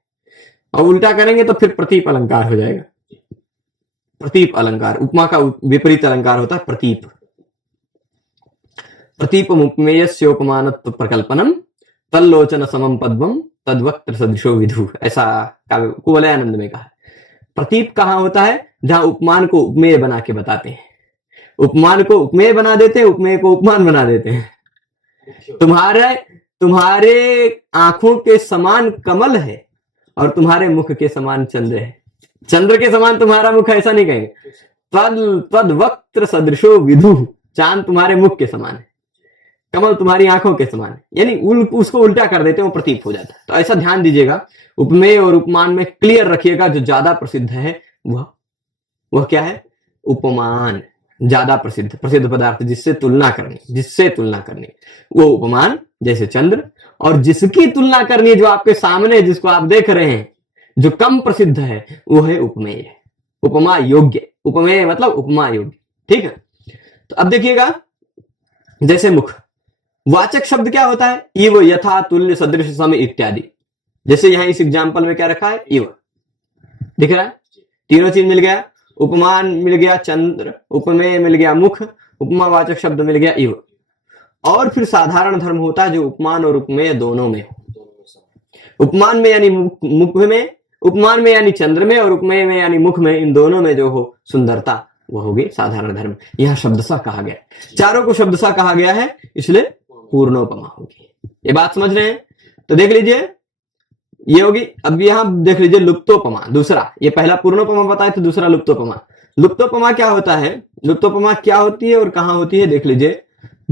और उल्टा करेंगे तो फिर प्रतीप अलंकार हो जाएगा। प्रतीप अलंकार, उपमा का विपरीत अलंकार होता है प्रतीप। प्रतीपम उपमेयस्योपमानत्व प्रकल्पनम तल्लोचन समम पद्मम तद्वक्त्र सदृशो विधु, ऐसा कुवलयानंद में कहा। प्रतीप कहां होता है, जहां उपमान को उपमेय बना के बताते हैं, उपमान को उपमेय बना देते हैं, उपमेय को उपमान बना देते हैं। तुम्हारे आंखों के समान कमल है और तुम्हारे मुख के समान चंद्र है, चंद्र के समान तुम्हारा मुख, ऐसा नहीं कहेंगे। तद्वक्त्र सदृशो विधु, चांद तुम्हारे मुख के समान है, कमल तुम्हारी आंखों के समान है, यानी उसको उल्टा कर देते हैं, वो प्रतीप हो जाता है। तो ऐसा ध्यान दीजिएगा, उपमेय और उपमान में क्लियर रखिएगा, जो ज्यादा प्रसिद्ध है वह क्या है, उपमान। ज्यादा प्रसिद्ध पदार्थ जिससे तुलना करनी वो उपमान, जैसे चंद्र। और जिसकी तुलना करनी, जो आपके सामने, जिसको आप देख रहे हैं, जो कम प्रसिद्ध है, वो है उपमेय, उपमा योग्य। उपमेय मतलब उपमा योग्य, ठीक है। तो अब देखिएगा, जैसे मुख, वाचक शब्द क्या होता है, इव, यथा, तुल्य, सदृश, सम इत्यादि। जैसे यहां इस एग्जाम्पल में क्या रखा है, इव, दिख रहा है, तीनों चीज मिल गया, उपमान मिल गया चंद्र, उपमेय मिल गया मुख, उपमावाचक शब्द मिल गया इव। और फिर साधारण धर्म होता है, जो उपमान और उपमेय दोनों में हो। उपमान में यानी मुख में, उपमान में यानी चंद्र में, और उपमेय में यानी मुख में, इन दोनों में जो हो सुंदरता, वो होगी साधारण धर्म। यहां शब्दशः कहा गया, चारों को शब्दशः कहा गया है, इसलिए पूर्णोपमा होगी। ये बात समझ रहे हैं। तो देख लीजिए, ये होगी। अब यहां देख लीजिए लुप्तोपमा, दूसरा, ये पहला पूर्णोपमा बताए तो दूसरा लुप्तोपमा। लुप्तोपमा क्या होता है, लुप्तोपमा क्या होती है और कहां होती है, देख लीजिए।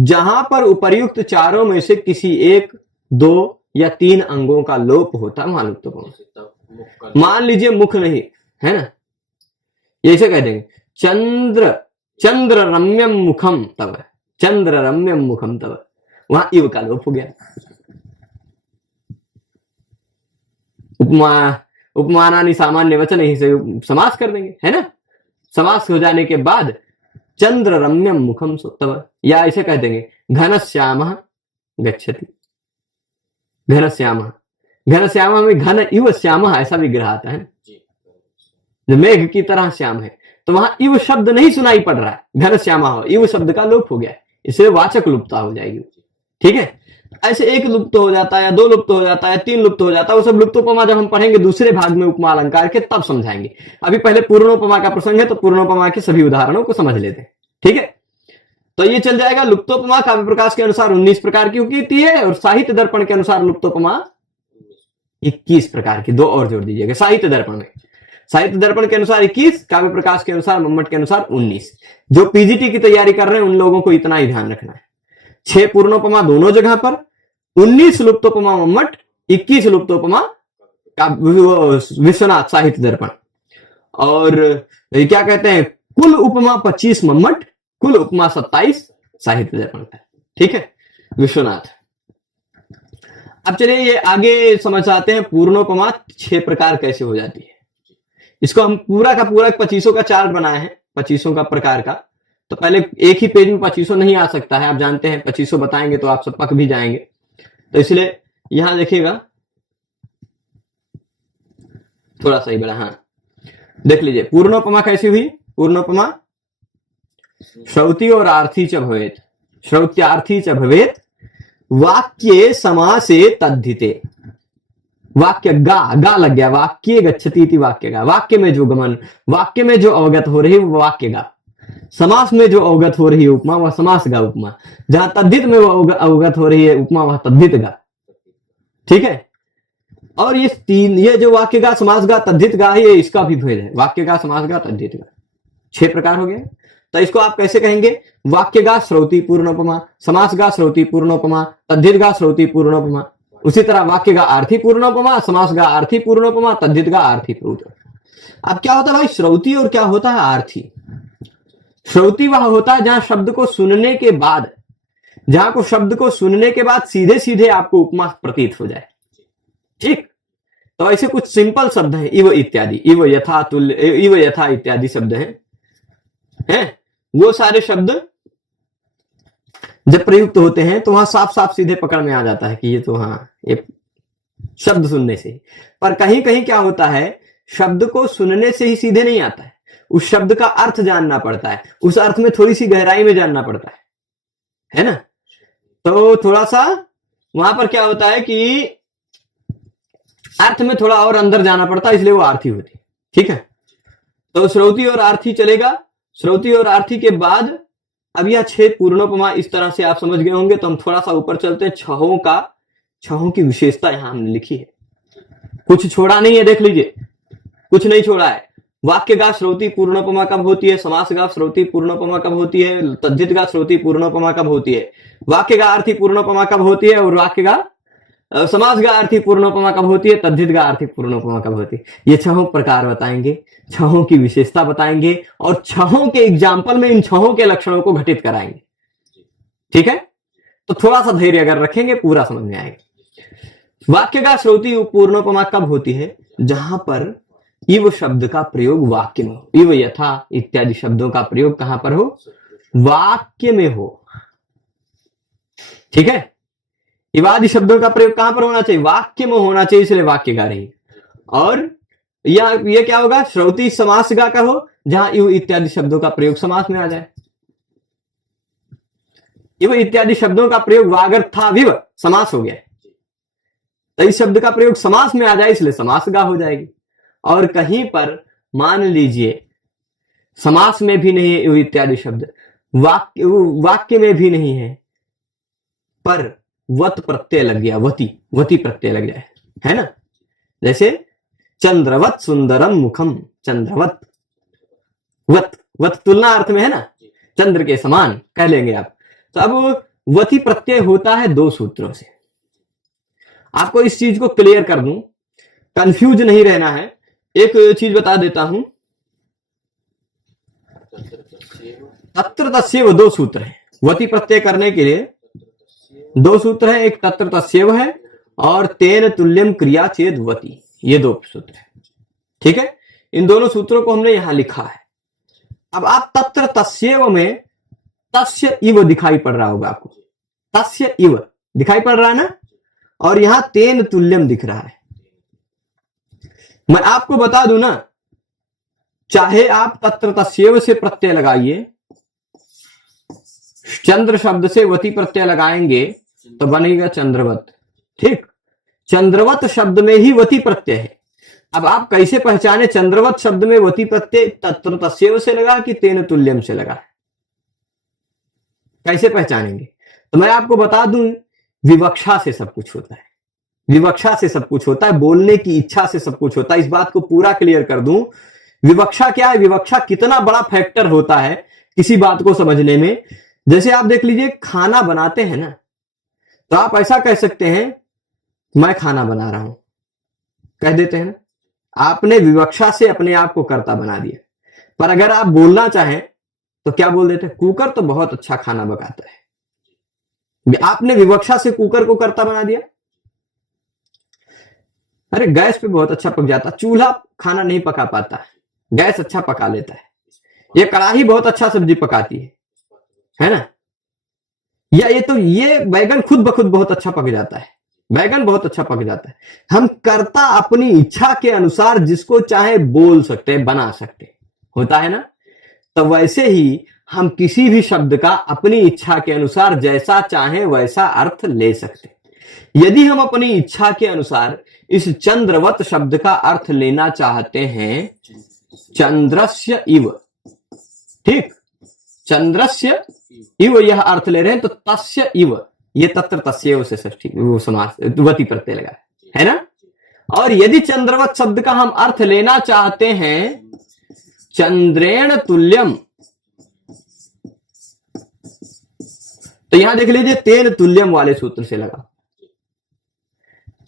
जहां पर उपर्युक्त चारों में से किसी 1, 2 या 3 अंगों का लोप होता है, वहां लुप्तोपमा। मान लीजिए मुख नहीं है ना, ये ऐसे कह देंगे, चंद्र रम्यम मुखम तव, चंद्र रम्यम मुखम तव, वहां इव का लोप हो गया। उपमानानि सामान्य वचन ही से समास कर देंगे, है ना। समास हो जाने के बाद चंद्र रम्यम मुखम तव, या ऐसे कह देंगे, घनश्यामः गच्छति, घनश्यामः में घन इव श्यामः, ऐसा भी ग्रह आता है, मेघ की तरह श्याम है। तो वहां इव शब्द नहीं सुनाई पड़ रहा है, घनश्यामः, इव शब्द का लोप हो गया है, इसलिए वाचक लुप्ता हो जाएगी, ठीक है। ऐसे 1 लुप्त हो जाता है, या 2 लुप्त हो जाता है, 3 लुप्त हो जाता है, वो सब लुप्तोपमा जब हम पढ़ेंगे दूसरे भाग में उपमा अलंकार के, तब समझाएंगे। अभी पहले पूर्णोपमा का प्रसंग है, तो पूर्णोपमा के सभी उदाहरणों को समझ लेते हैं, ठीक है। तो ये चल जाएगा लुप्तोपमा काव्य प्रकाश के अनुसार 19 प्रकार की होती है और साहित्य दर्पण के अनुसार लुप्तोपमा 21 प्रकार की। 2 और जोड़ दीजिएगा साहित्य दर्पण में। साहित्य दर्पण के अनुसार 21, काव्य प्रकाश के अनुसार, मम्मट के अनुसार 19। जो पीजीटी की तैयारी कर रहे हैं उन लोगों को इतना ही ध्यान रखना है। 6 पूर्णोपमा दोनों जगह पर, 19 लुप्तोपमा मम्मट, 21 लुप्तोपमा विश्वनाथ साहित्य दर्पण। और क्या कहते हैं, कुल उपमा 25 मम्मट, कुल उपमा 27 साहित्य दर्पण का। ठीक है, विश्वनाथ। अब चलिए ये आगे समझ आते हैं पूर्णोपमा 6 प्रकार कैसे हो जाती है। इसको हम पूरा का पूरा 25 का चार्ट बनाए हैं, 25 का प्रकार का। तो पहले एक ही पेज में 25 नहीं आ सकता है, आप जानते हैं 25 बताएंगे तो आप सब पक भी जाएंगे। तो इसलिए यहां देखिएगा थोड़ा सा ही बड़ा, हाँ देख लीजिए पूर्णोपमा कैसी हुई। पूर्णोपमा श्रौति और आर्थी च भवेत, श्रौत्यार्थी च भवेत, वाक्ये समासे तद्धिते। वाक्य गा लग गया, वाक्य गच्छति इति वाक्य गा, वाक्य में जो गमन, वाक्य में जो अवगत हो रही है वो वाक्य गा। समास में जो अवगत हो रही है उपमा वह समास गा उपमा। जहां तद्धित में वो अवगत हो रही है उपमा वह तद्धित गा। ठीक है, और ये तीन, ये जो वाक्य गा, समास गा, तद्धित गा है, ये इसका भी भेद है। वाक्य गा, समास गा, तद्धित गा, 6 प्रकार हो गए। तो इसको आप कैसे कहेंगे, वाक्य गा श्रौति पूर्णोपमा, समास गा श्रौति पूर्णोपमा, तद्धित गा श्रौति पूर्णोपमा। उसी तरह वाक्य गा आर्थी पूर्णोपमा, समास गा आर्थी पूर्णोपमा, तद्धित गा आर्थी पूर्णोपमा। अब क्या होता है भाई श्रौति और क्या होता है आर्थी। श्रौति वह होता है जहां शब्द को सुनने के बाद, जहां को शब्द को सुनने के बाद सीधे सीधे आपको उपमा प्रतीत हो जाए। ठीक, तो ऐसे कुछ सिंपल शब्द हैं, इव इत्यादि, इव यथा, तुल्य, इव यथा इत्यादि शब्द हैं। वो सारे शब्द जब प्रयुक्त होते हैं तो वहां साफ साफ सीधे पकड़ में आ जाता है कि ये तो हाँ ये शब्द सुनने से। पर कहीं कहीं क्या होता है, शब्द को सुनने से ही सीधे नहीं आता है, उस शब्द का अर्थ जानना पड़ता है, उस अर्थ में थोड़ी सी गहराई में जानना पड़ता है ना। तो थोड़ा सा वहां पर क्या होता है कि अर्थ में थोड़ा और अंदर जाना पड़ता है, इसलिए वो आर्थी होती है। ठीक है, तो श्रौति और आर्थी चलेगा। श्रौति और आर्थी के बाद अब यह 6 पूर्णोपमा इस तरह से आप समझ गए होंगे। तो हम थोड़ा सा ऊपर चलते हैं। छहों की विशेषता यहां हमने लिखी है, कुछ छोड़ा नहीं है, देख लीजिए कुछ नहीं छोड़ा है। वाक्य गा श्रौति पूर्णोपमा कब होती है, समास गा श्रौति पूर्णोपमा कब होती है, तद्धित गा श्रौति पूर्णोपमा कब होती है, वाक्य गा आर्थी पूर्णोपमा कब होती है, और वाक्य गा समास गा आर्थी पूर्णोपमा कब होती है, तद्धित गा आर्थी पूर्णोपमा कब होती है। ये 6 प्रकार बताएंगे, 6 की विशेषता बताएंगे और 6 के एग्जाम्पल में इन 6 के लक्षणों को घटित कराएंगे। ठीक है, तो थोड़ा सा धैर्य अगर रखेंगे पूरा समझ में आएगा। वाक्य का श्रौति पूर्णोपमा कब होती है, जहां पर इव शब्द का प्रयोग वाक्य में हो, इव यथा इत्यादि शब्दों का प्रयोग कहां पर हो, वाक्य में हो। ठीक है, इवादि शब्दों का प्रयोग कहां पर होना चाहिए, वाक्य में होना चाहिए, इसलिए वाक्य गा रही। और ये क्या होगा, श्रौति समास गा का हो, जहां इव इत्यादि शब्दों का प्रयोग समास में आ जाए। इव इत्यादि शब्दों का प्रयोग वागर्थाविव समास हो गया, तो इस शब्द का प्रयोग समास में आ जाए, इसलिए समास गा हो जाएगी। और कहीं पर मान लीजिए समास में भी नहीं है इव इत्यादि शब्द, वाक्य में भी नहीं है, पर वत प्रत्यय लग गया, वती प्रत्यय लग जाए, है ना। जैसे चंद्रवत सुंदरम मुखम, चंद्रवत, वत तुलना अर्थ में है ना, चंद्र के समान कह लेंगे आप। तो अब वती प्रत्यय होता है 2 सूत्रों से। आपको इस चीज को क्लियर कर दूं, कंफ्यूज नहीं रहना है। एक चीज बता देता हूं, तत्र तस्यैव 2 सूत्र है वती प्रत्यय करने के लिए। 2 सूत्र है, एक तत्र तस्यैव है और तेन तुल्यम क्रिया चेद वती, ये 2 सूत्र है। ठीक है, इन दोनों सूत्रों को हमने यहां लिखा है। अब आप तत्र तस्यैव में तस्य इव दिखाई पड़ रहा होगा आपको, तस्य इव दिखाई पड़ रहा है ना, और यहां तेन तुल्यम दिख रहा है। मैं आपको बता दूं ना, चाहे आप तत्र तस्यैव से प्रत्यय लगाइए, चंद्र शब्द से वती प्रत्यय लगाएंगे तो बनेगा चंद्रवत। ठीक, चंद्रवत शब्द में ही वती प्रत्यय है। अब आप कैसे पहचाने चंद्रवत शब्द में वती प्रत्यय तत्र तस्यैव से लगा कि तेन तुल्यम से लगा है। कैसे पहचानेंगे? तो मैं आपको बता दूं, विवक्षा से सब कुछ होता है। विवक्षा से सब कुछ होता है, बोलने की इच्छा से सब कुछ होता है। इस बात को पूरा क्लियर कर दूं, विवक्षा क्या है, विवक्षा कितना बड़ा फैक्टर होता है किसी बात को समझने में। जैसे आप देख लीजिए, खाना बनाते हैं ना, तो आप ऐसा कह सकते हैं मैं खाना बना रहा हूं, कह देते हैं ना, आपने विवक्षा से अपने आप को कर्ता बना दिया। पर अगर आप बोलना चाहें तो क्या बोल देते हैं, कुकर तो बहुत अच्छा खाना पकाता है। आपने विवक्षा से कुकर को कर्ता बना दिया। अरे गैस पे बहुत अच्छा पक जाता, चूल्हा खाना नहीं पका पाता, गैस अच्छा पका लेता है। ये कढ़ाई बहुत अच्छा सब्जी पकाती है ना। या ये बैगन खुद ब खुद बहुत अच्छा पक जाता है, बैगन बहुत अच्छा पक जाता है। हम कर्ता अपनी इच्छा के अनुसार जिसको चाहे बोल सकते हैं, बना सकते हैं, होता है ना। तो वैसे ही हम किसी भी शब्द का अपनी इच्छा के अनुसार जैसा चाहे वैसा अर्थ ले सकते हैं। यदि हम अपनी इच्छा के अनुसार इस चंद्रवत शब्द का अर्थ लेना चाहते हैं, चंद्रस्य इव, ठीक, चंद्रस्य इव यह अर्थ ले रहे हैं, तो तस्य इव, ये तत्र तस्यैव से षष्ठी वो समास वती प्रत्यय लगा है ना। और यदि चंद्रवत शब्द का हम अर्थ लेना चाहते हैं, चंद्रेण तुल्यम, तो यहां देख लीजिए तेन तुल्यम वाले सूत्र से लगा।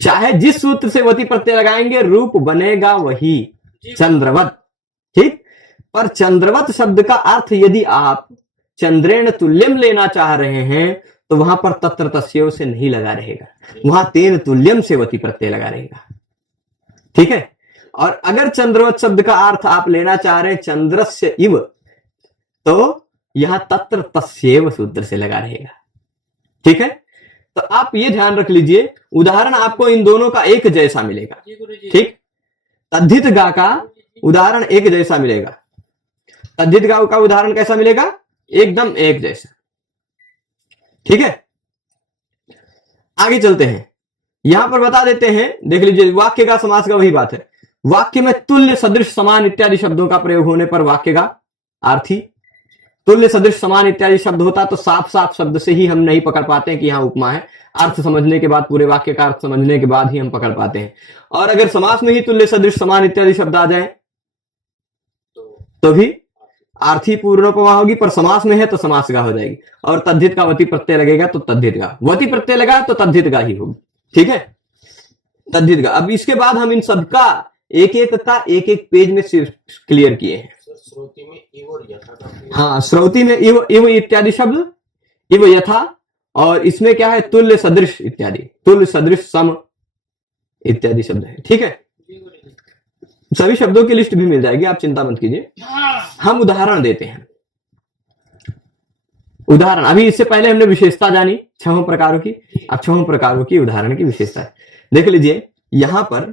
चाहे जिस सूत्र से वती प्रत्यय लगाएंगे रूप बनेगा वही चंद्रवत, ठीक। पर चंद्रवत शब्द का अर्थ यदि आप चंद्रेण तुल्यम लेना चाह रहे हैं तो वहां पर तत्र तस्यैव से नहीं लगा रहेगा, वहां तेन तुल्यम से वती प्रत्यय लगा रहेगा, ठीक है। और अगर चंद्रवत शब्द का अर्थ आप लेना चाह रहे हैं चंद्रस्य इव, तो यहां तत्र तस्यैव सूत्र से लगा रहेगा, ठीक है। तो आप ये ध्यान रख लीजिए, उदाहरण आपको इन दोनों का एक जैसा मिलेगा, ठीक। तद्धित गा का उदाहरण एक जैसा मिलेगा, तद्धित गा का उदाहरण कैसा मिलेगा, एकदम एक जैसा, ठीक है। आगे चलते हैं, यहां पर बता देते हैं, देख लीजिए वाक्य का समास का वही बात है। वाक्य में तुल्य सदृश समान इत्यादि शब्दों का प्रयोग होने पर वाक्य का अर्थी, तुल्य सदृश समान इत्यादि शब्द होता तो साफ साफ शब्द से ही हम नहीं पकड़ पाते हैं कि यहां उपमा है। अर्थ समझने के बाद, पूरे वाक्य का अर्थ समझने के बाद ही हम पकड़ पाते हैं। और अगर समास में ही तुल्य सदृश समान इत्यादि शब्द आ जाए तो भी आर्थी पूर्णोपमा होगी, पर समास में है तो समासगा हो जाएगी। और तद्धित का वती प्रत्यय लगेगा तो तद्धित गा, वती प्रत्यय लगा तो तद्धित गा ही होगी, ठीक है, तद्धित गा। अब इसके बाद हम इन सबका एक एक पेज में क्लियर किए हैं। श्रुति में इव और यथा का, हाँ, श्रुति में इव इत्यादि शब्द, इव यथा, और इसमें क्या है, तुल्य सदृश इत्यादि, तुल्य सदृश सम इत्यादि शब्द है, ठीक है। सभी शब्दों की लिस्ट भी मिल जाएगी, आप चिंता मत कीजिए। हम उदाहरण देते हैं, उदाहरण। अभी इससे पहले हमने विशेषता जानी 6 प्रकारों की, अब 6 प्रकारों की उदाहरण की विशेषता है। देख लीजिए यहां पर,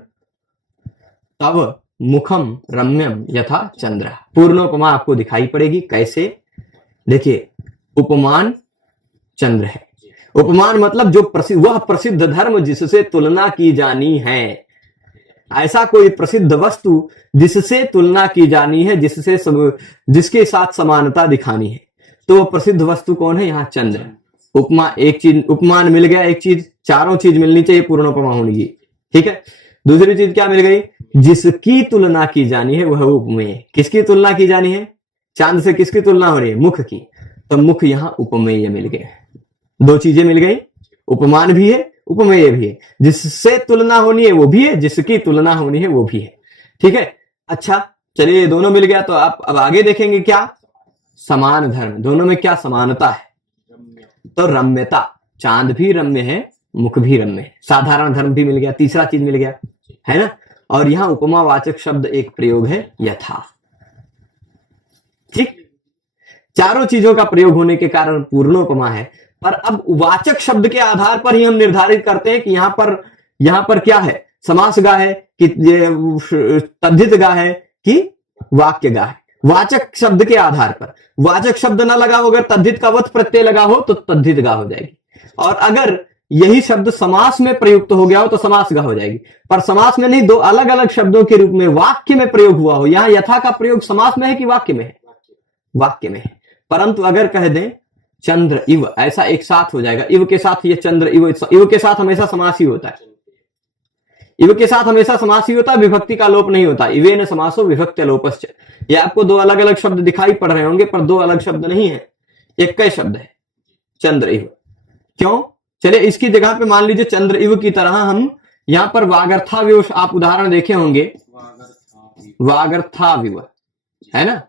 तव मुखम रम्यम यथा चंद्र, पूर्णोपमा आपको दिखाई पड़ेगी। कैसे, देखिए उपमान चंद्र है। उपमान मतलब जो वह प्रसिद्ध धर्म जिससे तुलना की जानी है, ऐसा कोई प्रसिद्ध वस्तु जिससे तुलना की जानी है, जिसके साथ समानता दिखानी है, तो वो प्रसिद्ध वस्तु कौन है, यहाँ चंद्र। उपमा एक चीज, उपमान मिल गया एक चीज, चारों चीज मिलनी चाहिए पूर्णोपमा होनी, ठीक है। दूसरी चीज क्या मिल गई, जिसकी तुलना की जानी है वह उपमेय। किसकी तुलना की जानी है, चांद से किसकी तुलना हो रही है, मुख की, तो मुख यहाँ उपमेय मिल गए। 2 चीजें मिल गई, उपमान भी है, उपमेय भी है। जिससे तुलना होनी है वो भी है, जिसकी तुलना होनी है वो भी है, ठीक है। अच्छा चलिए, दोनों मिल गया, तो आप अब आगे देखेंगे क्या, समान धर्म, दोनों में क्या समानता है, तो रम्यता, चांद भी रम्य है, मुख भी रम्य है। साधारण धर्म भी मिल गया, तीसरा चीज मिल गया, है ना। और यहां उपमावाचक शब्द एक प्रयोग है, यथा, ठीक। चारों चीजों का प्रयोग होने के कारण पूर्णोपमा है। पर अब वाचक शब्द के आधार पर ही हम निर्धारित करते हैं कि यहां पर क्या है, समास गा है कि तद्धित गा है कि वाक्य गा है। वाचक शब्द के आधार पर, वाचक शब्द ना लगा हो, अगर तद्धित का वत प्रत्यय लगा हो तो तद्धित गा हो जाएगी। और अगर यही शब्द समास में प्रयुक्त हो गया हो तो समास गा हो जाएगी। पर समास में नहीं, 2 अलग अलग शब्दों के रूप में वाक्य में प्रयोग हुआ हो। यहां यथा का प्रयोग समास में है कि वाक्य में है, वाक्य में है। परंतु अगर कह दें चंद्र इव, ऐसा एक साथ हो जाएगा। इव के साथ ये चंद्र इव, इव के साथ हमेशा समास ही होता है। इव के साथ हमेशा समास ही होता है, विभक्ति का लोप नहीं होता। इवेन समासो विभक्ति लोपश्च। ये आपको दो अलग अलग शब्द दिखाई पड़ रहे होंगे, पर दो अलग शब्द नहीं है, एक ही शब्द है, चंद्र इव। क्यों? चलिए इसकी जगह पे मान लीजिए चंद्र इव की तरह हम यहां पर वागर्थाविव, आप उदाहरण देखे होंगे, वागर्थाविव है ना।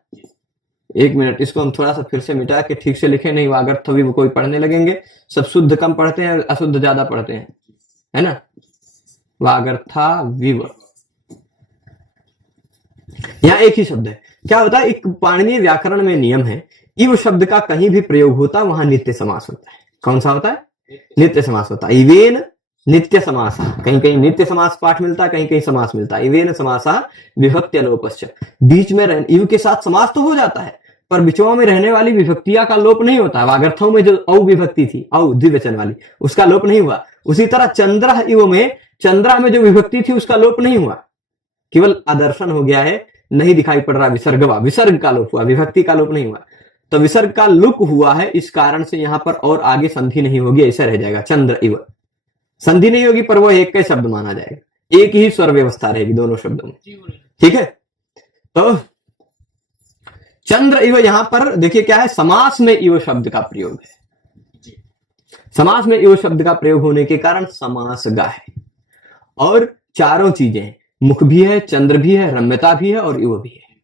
एक मिनट, इसको हम थोड़ा सा फिर से मिटा के ठीक से लिखें, नहीं वागर्थाविव कोई पढ़ने लगेंगे, सब शुद्ध कम पढ़ते हैं, अशुद्ध ज्यादा पढ़ते हैं, है ना। वागर्थाविव, यहां एक ही शब्द है। क्या होता है, एक पाणिनीय व्याकरण में नियम है, इव शब्द का कहीं भी प्रयोग होता वहां नित्य समास होता है। कौन सा होता है? नित्य समास होता है। इवेन नित्य समास, कहीं कहीं नित्य समास पाठ मिलता है, कहीं कहीं समास मिलता है। इवेन समासा विभक्ति लोपश्च, बीच में इव के साथ समास तो हो जाता है, पर बिचवा में रहने वाली विभक्तियां का लोप नहीं होता। वागर्थों में जो औ विभक्ति थी, औ द्विवचन वाली, उसका लोप नहीं हुआ। उसी तरह चंद्र इव में, चंद्रा में जो विभक्ति थी उसका लोप नहीं हुआ, केवल आदर्शन हो गया है, नहीं दिखाई पड़ रहा विसर्ग, विसर्ग का लोप हुआ, विभक्ति का लोप नहीं हुआ। तो विसर्ग का लुक हुआ है, इस कारण से यहां पर और आगे संधि नहीं होगी, ऐसा रह जाएगा चंद्र इव। संधि नहीं होगी, पर वो एक का शब्द माना जाएगा, एक ही स्वर व्यवस्था रहेगी दोनों शब्दों में, ठीक है। तो चंद्र इव यहां पर देखिए क्या है, समास में इव शब्द का प्रयोग है। समास में इव शब्द का प्रयोग होने के कारण समासगा है। और चारों चीजें, मुख भी है, चंद्र भी है, रम्यता भी है और इव भी है,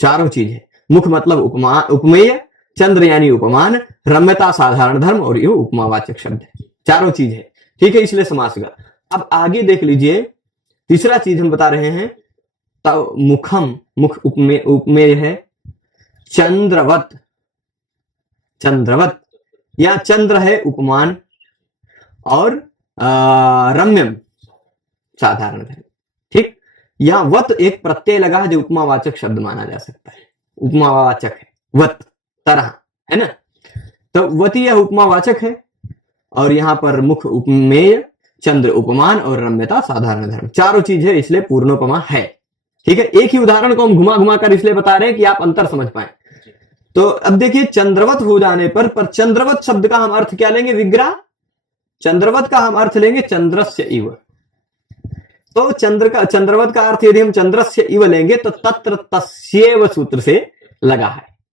चारों चीजें। मुख मतलब उपमा, उपमेय, चंद्र यानी उपमान, रम्यता साधारण धर्म और इव उपमावाचक शब्द है, चारों चीज है, ठीक है, इसलिए समासगा। अब आगे देख लीजिए, तीसरा चीज हम बता रहे हैं, तो मुखम, मुख उपमेय है, चंद्रवत, चंद्रवत, या चंद्र है उपमान, और रम्यम साधारण धर्म, ठीक। यहां वत एक प्रत्यय लगा है जो उपमावाचक शब्द माना जा सकता है, उपमावाचक है, वत तरह, है ना। तो वती यह उपमावाचक है, और यहां पर मुख उपमेय, चंद्र उपमान और रम्यता साधारण धर्म, चारों चीज है, इसलिए पूर्णोपमा है, ठीक है। एक ही उदाहरण को हम घुमा घुमा कर इसलिए बता रहे हैं कि आप अंतर समझ पाए। तो अब देखिए, चंद्रवत हो जाने पर चंद्रवत शब्द का हम अर्थ क्या लेंगे? विग्रह। चंद्रवत का हम अर्थ लेंगे चंद्रस्य इव। तो चंद्रवत का अर्थ यदि हम चंद्रस्य इव लेंगे तो तत्र तस्येव सूत्र से लगा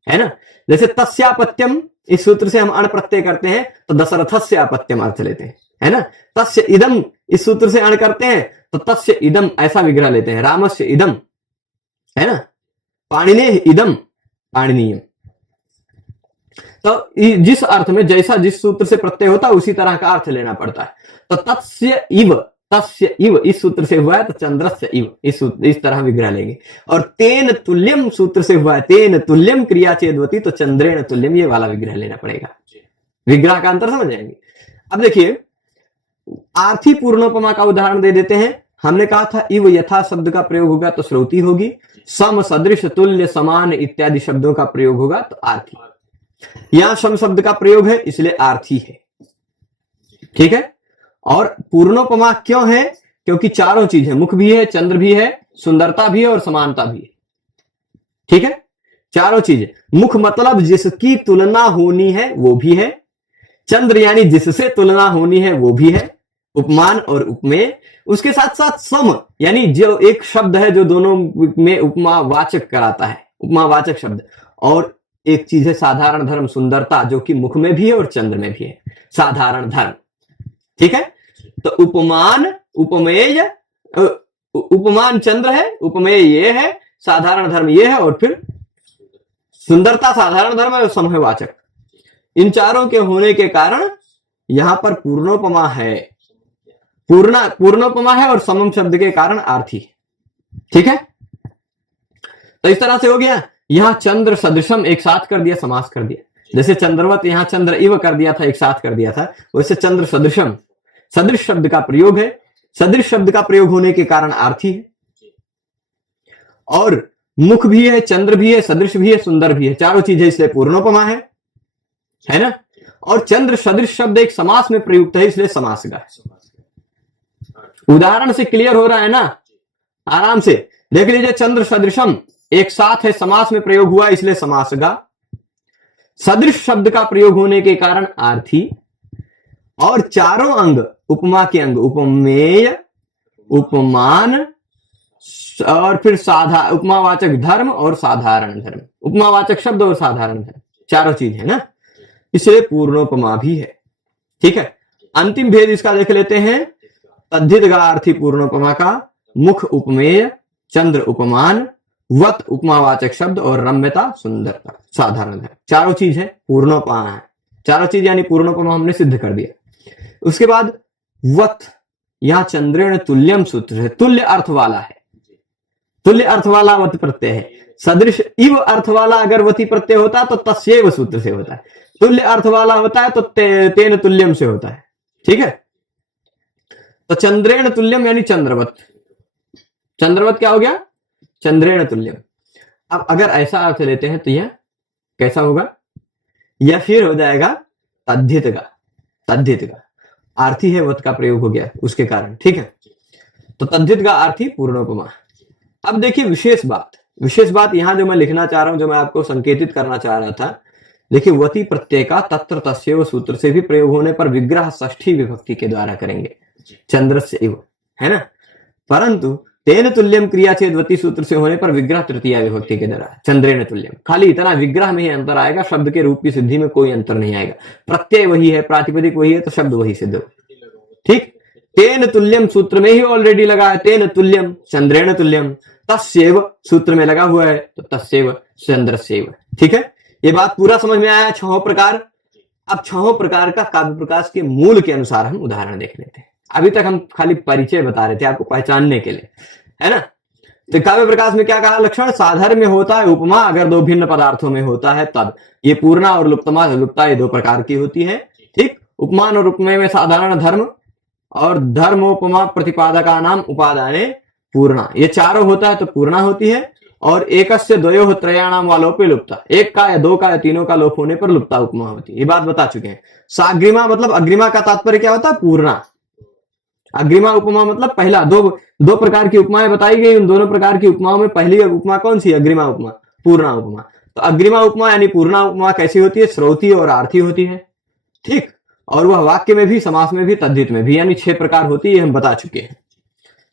है ना। जैसे तस्यापत्यम, इस सूत्र से हम अण प्रत्यय करते हैं तो दशरथस्य अपत्यम अर्थ लेते हैं, है ना। तस्य इदम, इस सूत्र से अण करते हैं तो तस्य इदम ऐसा विग्रह लेते हैं। रामस्य इदम, है ना। पाणिनेः इदम पाणिनीयम। तो जिस अर्थ में जैसा जिस सूत्र से प्रत्यय होता है उसी तरह का अर्थ लेना पड़ता है। तो तस्य इव इस सूत्र से हुआ है तो चंद्रस्य इव इस तरह विग्रह लेंगे। और तेन तुल्यम सूत्र से हुआ है, तेन तुल्यम क्रिया चेदवती, तो चंद्रेण तुल्यम ये वाला विग्रह लेना पड़ेगा। विग्रह का अंतर समझ जाएंगे। अब देखिए, आर्थी पूर्णोपमा का उदाहरण दे देते हैं। हमने कहा था इव यथा शब्द का प्रयोग होगा तो श्रुति होगी, सम, सदृश, तुल्य, समान इत्यादि शब्दों का प्रयोग होगा तो आर्थी। यहां सम शब्द का प्रयोग है इसलिए आर्थी है, ठीक है। और पूर्णोपमा क्यों है? क्योंकि चारों चीज है, मुख भी है, चंद्र भी है, सुंदरता भी है और समानता भी है, ठीक है। चारों चीजें, मुख मतलब जिसकी तुलना होनी है वो भी है, चंद्र यानी जिससे तुलना होनी है वो भी है, उपमान और उपमेय, उसके साथ साथ सम यानी जो एक शब्द है जो दोनों में उपमावाचक कराता है, उपमावाचक शब्द। और एक चीज है साधारण धर्म, सुंदरता, जो कि मुख में भी है और चंद्र में भी है, साधारण धर्म, ठीक है। तो उपमान, उपमेय, उपमान चंद्र है, उपमेय ये है, साधारण धर्म ये है, और फिर सुंदरता साधारण धर्म है और समवाचक। इन चारों के होने के कारण यहां पर पूर्णोपमा है, पूर्णोपमा है, और समम शब्द के कारण आर्थी, ठीक है। तो इस तरह से हो गया। यहां चंद्र सदृशम एक साथ कर दिया, समास कर दिया। जैसे चंद्रवत यहां चंद्र इव कर दिया था, एक साथ कर दिया था, वैसे चंद्र सदृशम, सदृश शब्द का प्रयोग है, सदृश शब्द का प्रयोग होने के कारण आर्थी है। और मुख भी है, चंद्र भी है, सदृश भी है, सुंदर भी है, चारों चीजें, इसलिए पूर्णोपमा है ना। और चंद्र सदृश शब्द एक समास में प्रयुक्त है, इसलिए समासगा है। उदाहरण से क्लियर हो रहा है ना, आराम से देख लीजिए। चंद्र सदृशम एक साथ है, समास में प्रयोग हुआ इसलिए समासगा। सदृश शब्द का प्रयोग होने के कारण आर्थी, और चारों अंग उपमा के अंग उपमेय, उपमान और फिर उपमावाचक धर्म और साधारण धर्म, उपमावाचक शब्द और साधारण धर्म, चारों चीज है ना, इसलिए पूर्णोपमा भी है। ठीक है, अंतिम भेद इसका देख लेते हैं। तद्धित का अर्थी पूर्णोपमा का, मुख उपमेय, चंद्र उपमान, वत उपमावाचक शब्द और रम्यता सुंदरता साधारण धर्म, चारों चीज है पूर्णोपमा है। चारों चीज यानी पूर्णोपमा हमने सिद्ध कर दिया। उसके बाद वत, यहां चंद्रेण तुल्यम सूत्र है, तुल्य अर्थ वाला है, तुल्य अर्थ वाला वत प्रत्यय है। सदृश इव अर्थ वाला अगर वती प्रत्यय होता तो तस्यैव सूत्र से होता है, तुल्य अर्थ वाला होता है तो तेन तुल्यम से होता है। ठीक है, तो चंद्रेण तुल्यम यानी चंद्रवत, चंद्रवत क्या हो गया, चंद्रेण तुल्यम। अब अगर ऐसा अर्थ लेते हैं तो यह कैसा होगा, यह फिर हो जाएगा तद्धित का, तद्धित का आर्थी है, वत का प्रयोग हो गया उसके कारण। ठीक है, तो तद्धित का आर्थी पूर्णोपमा। अब देखिए विशेष बात, विशेष बात यहां जो मैं लिखना चाह रहा हूं, जो मैं आपको संकेतित करना चाह रहा था, देखिए वती प्रत्यय का तत्र तस्यैव सूत्र से भी प्रयोग होने पर विग्रह षष्ठी विभक्ति के द्वारा करेंगे, चंद्रस्यैव, है ना। परंतु तेन तुल्यम क्रिया छेदवती सूत्र से होने पर विग्रह तृतीया विभक्ति के द्वारा, चंद्रेण तुल्यम। खाली इतना विग्रह में ही अंतर आएगा, शब्द के रूप की सिद्धि में कोई अंतर नहीं आएगा। प्रत्यय वही है, प्रातिपदिक वही है, तो शब्द वही सिद्ध हो। ठीक, तेन तुल्यम सूत्र में ही ऑलरेडी लगा है, तेन तुल्यम चंद्रेण तुल्यम, तस्यैव सूत्र में लगा हुआ है तो तस्यैव चंद्रस्यैव। ठीक है, ये बात पूरा समझ में आया छहों प्रकार। अब छहों प्रकार का काव्य प्रकाश के मूल के अनुसार हम उदाहरण देख लेते हैं। अभी तक हम खाली परिचय बता रहे थे आपको पहचानने के लिए, है ना। तो काव्य प्रकाश में क्या कहा, लक्षण साधर्म्य होता है उपमा अगर दो भिन्न पदार्थों में होता है तब। ये पूर्णा और लुप्तमा, लुप्ता ये दो प्रकार की होती है। ठीक, उपमान और उपमेय में साधारण धर्म और धर्मोपमा प्रतिपादका नाम उपादाने पूर्णा, ये चारों होता है तो पूर्णा होती है। और एकस्य द्वयोः त्रयाणाम वालोपे लुप्ता, एक का या दो का या तीनों का लोप होने पर लुप्ता उपमा होती है, ये बात बता चुके हैं। साग्रिमा मतलब अग्रिमा का तात्पर्य क्या होता है, पूर्णा। अग्रिमा उपमा मतलब पहला, दो प्रकार की उपमाएं बताई गई, उन दोनों प्रकार की उपमाओं में पहली उपमा कौन सी, अग्रिमा उपमा, पूर्णा उपमा। तो अग्रिमा उपमा यानी पूर्णा उपमा कैसी होती है, श्रौती और आर्थी होती है। ठीक, और वह वाक्य में भी, समास में भी, तद्धित में भी, यानी 6 प्रकार होती है, हम बता चुके हैं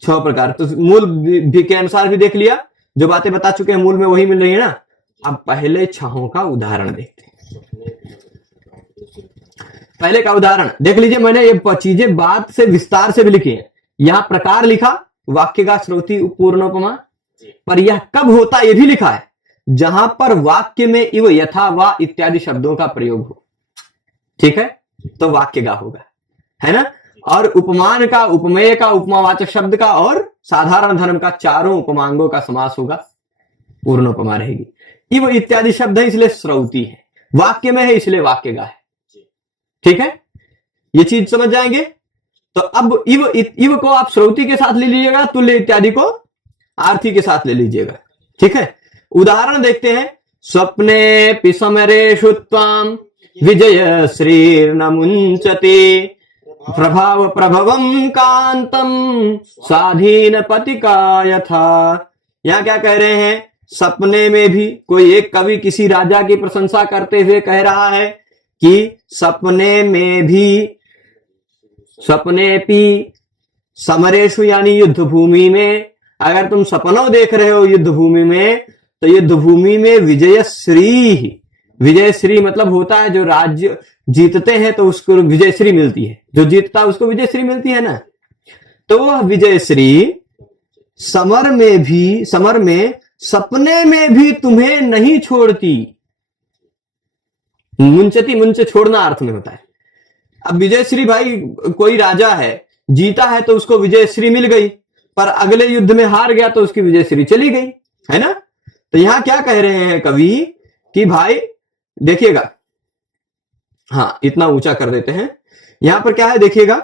6 प्रकार। तो मूल के अनुसार भी देख लिया, जो बातें बता चुके हैं मूल में वही मिल रही है ना। अब पहले छहों का उदाहरण देखते हैं। पहले का उदाहरण देख लीजिए, मैंने ये चीजें बात से विस्तार से भी लिखी है। यहां प्रकार लिखा वाक्य का श्रौती पूर्णोपमा, पर यह कब होता ये भी लिखा है, जहां पर वाक्य में इव, यथा, वा इत्यादि शब्दों का प्रयोग हो। ठीक है, तो वाक्य का होगा, है ना। और उपमान का, उपमेय का, उपमावाचक शब्द का और साधारण धर्म का, चारों उपमांगों का समास होगा, पूर्णोपमा रहेगी। इव इत्यादि शब्द है इसलिए श्रौती है, वाक्य में है इसलिए वाक्य का है। ठीक है, ये चीज समझ जाएंगे। तो अब इव को आप श्रौती के साथ ले लीजिएगा, तुल्य इत्यादि को आर्थी के साथ ले लीजिएगा। ठीक है, उदाहरण देखते हैं। स्वप्ने पिसमरेषु त्वाम विजय श्रीर्न मुंचते, प्रभाव प्रभवम कांतम स्वाधीन पतिका यथा। यहां क्या कह रहे हैं, सपने में भी कोई एक कवि किसी राजा की प्रशंसा करते हुए कह रहा है कि सपने में भी, सपने पी समरेशु यानी युद्ध भूमि में, अगर तुम सपनों देख रहे हो युद्ध भूमि में, तो युद्ध भूमि में विजय श्री, विजय श्री मतलब होता है जो राज्य जीतते हैं तो उसको विजय श्री मिलती है, जो जीतता है उसको विजय श्री मिलती है ना। तो वह विजय श्री समर में भी, समर में सपने में भी तुम्हें नहीं छोड़ती। मुंचती, मुंच छोड़ना अर्थ में होता है। अब विजय श्री, भाई कोई राजा है, जीता है तो उसको विजय श्री मिल गई, पर अगले युद्ध में हार गया तो उसकी विजय श्री चली गई, है ना। तो यहां क्या कह रहे हैं कवि कि भाई देखिएगा, हाँ इतना ऊंचा कर देते हैं। यहां पर क्या है देखिएगा,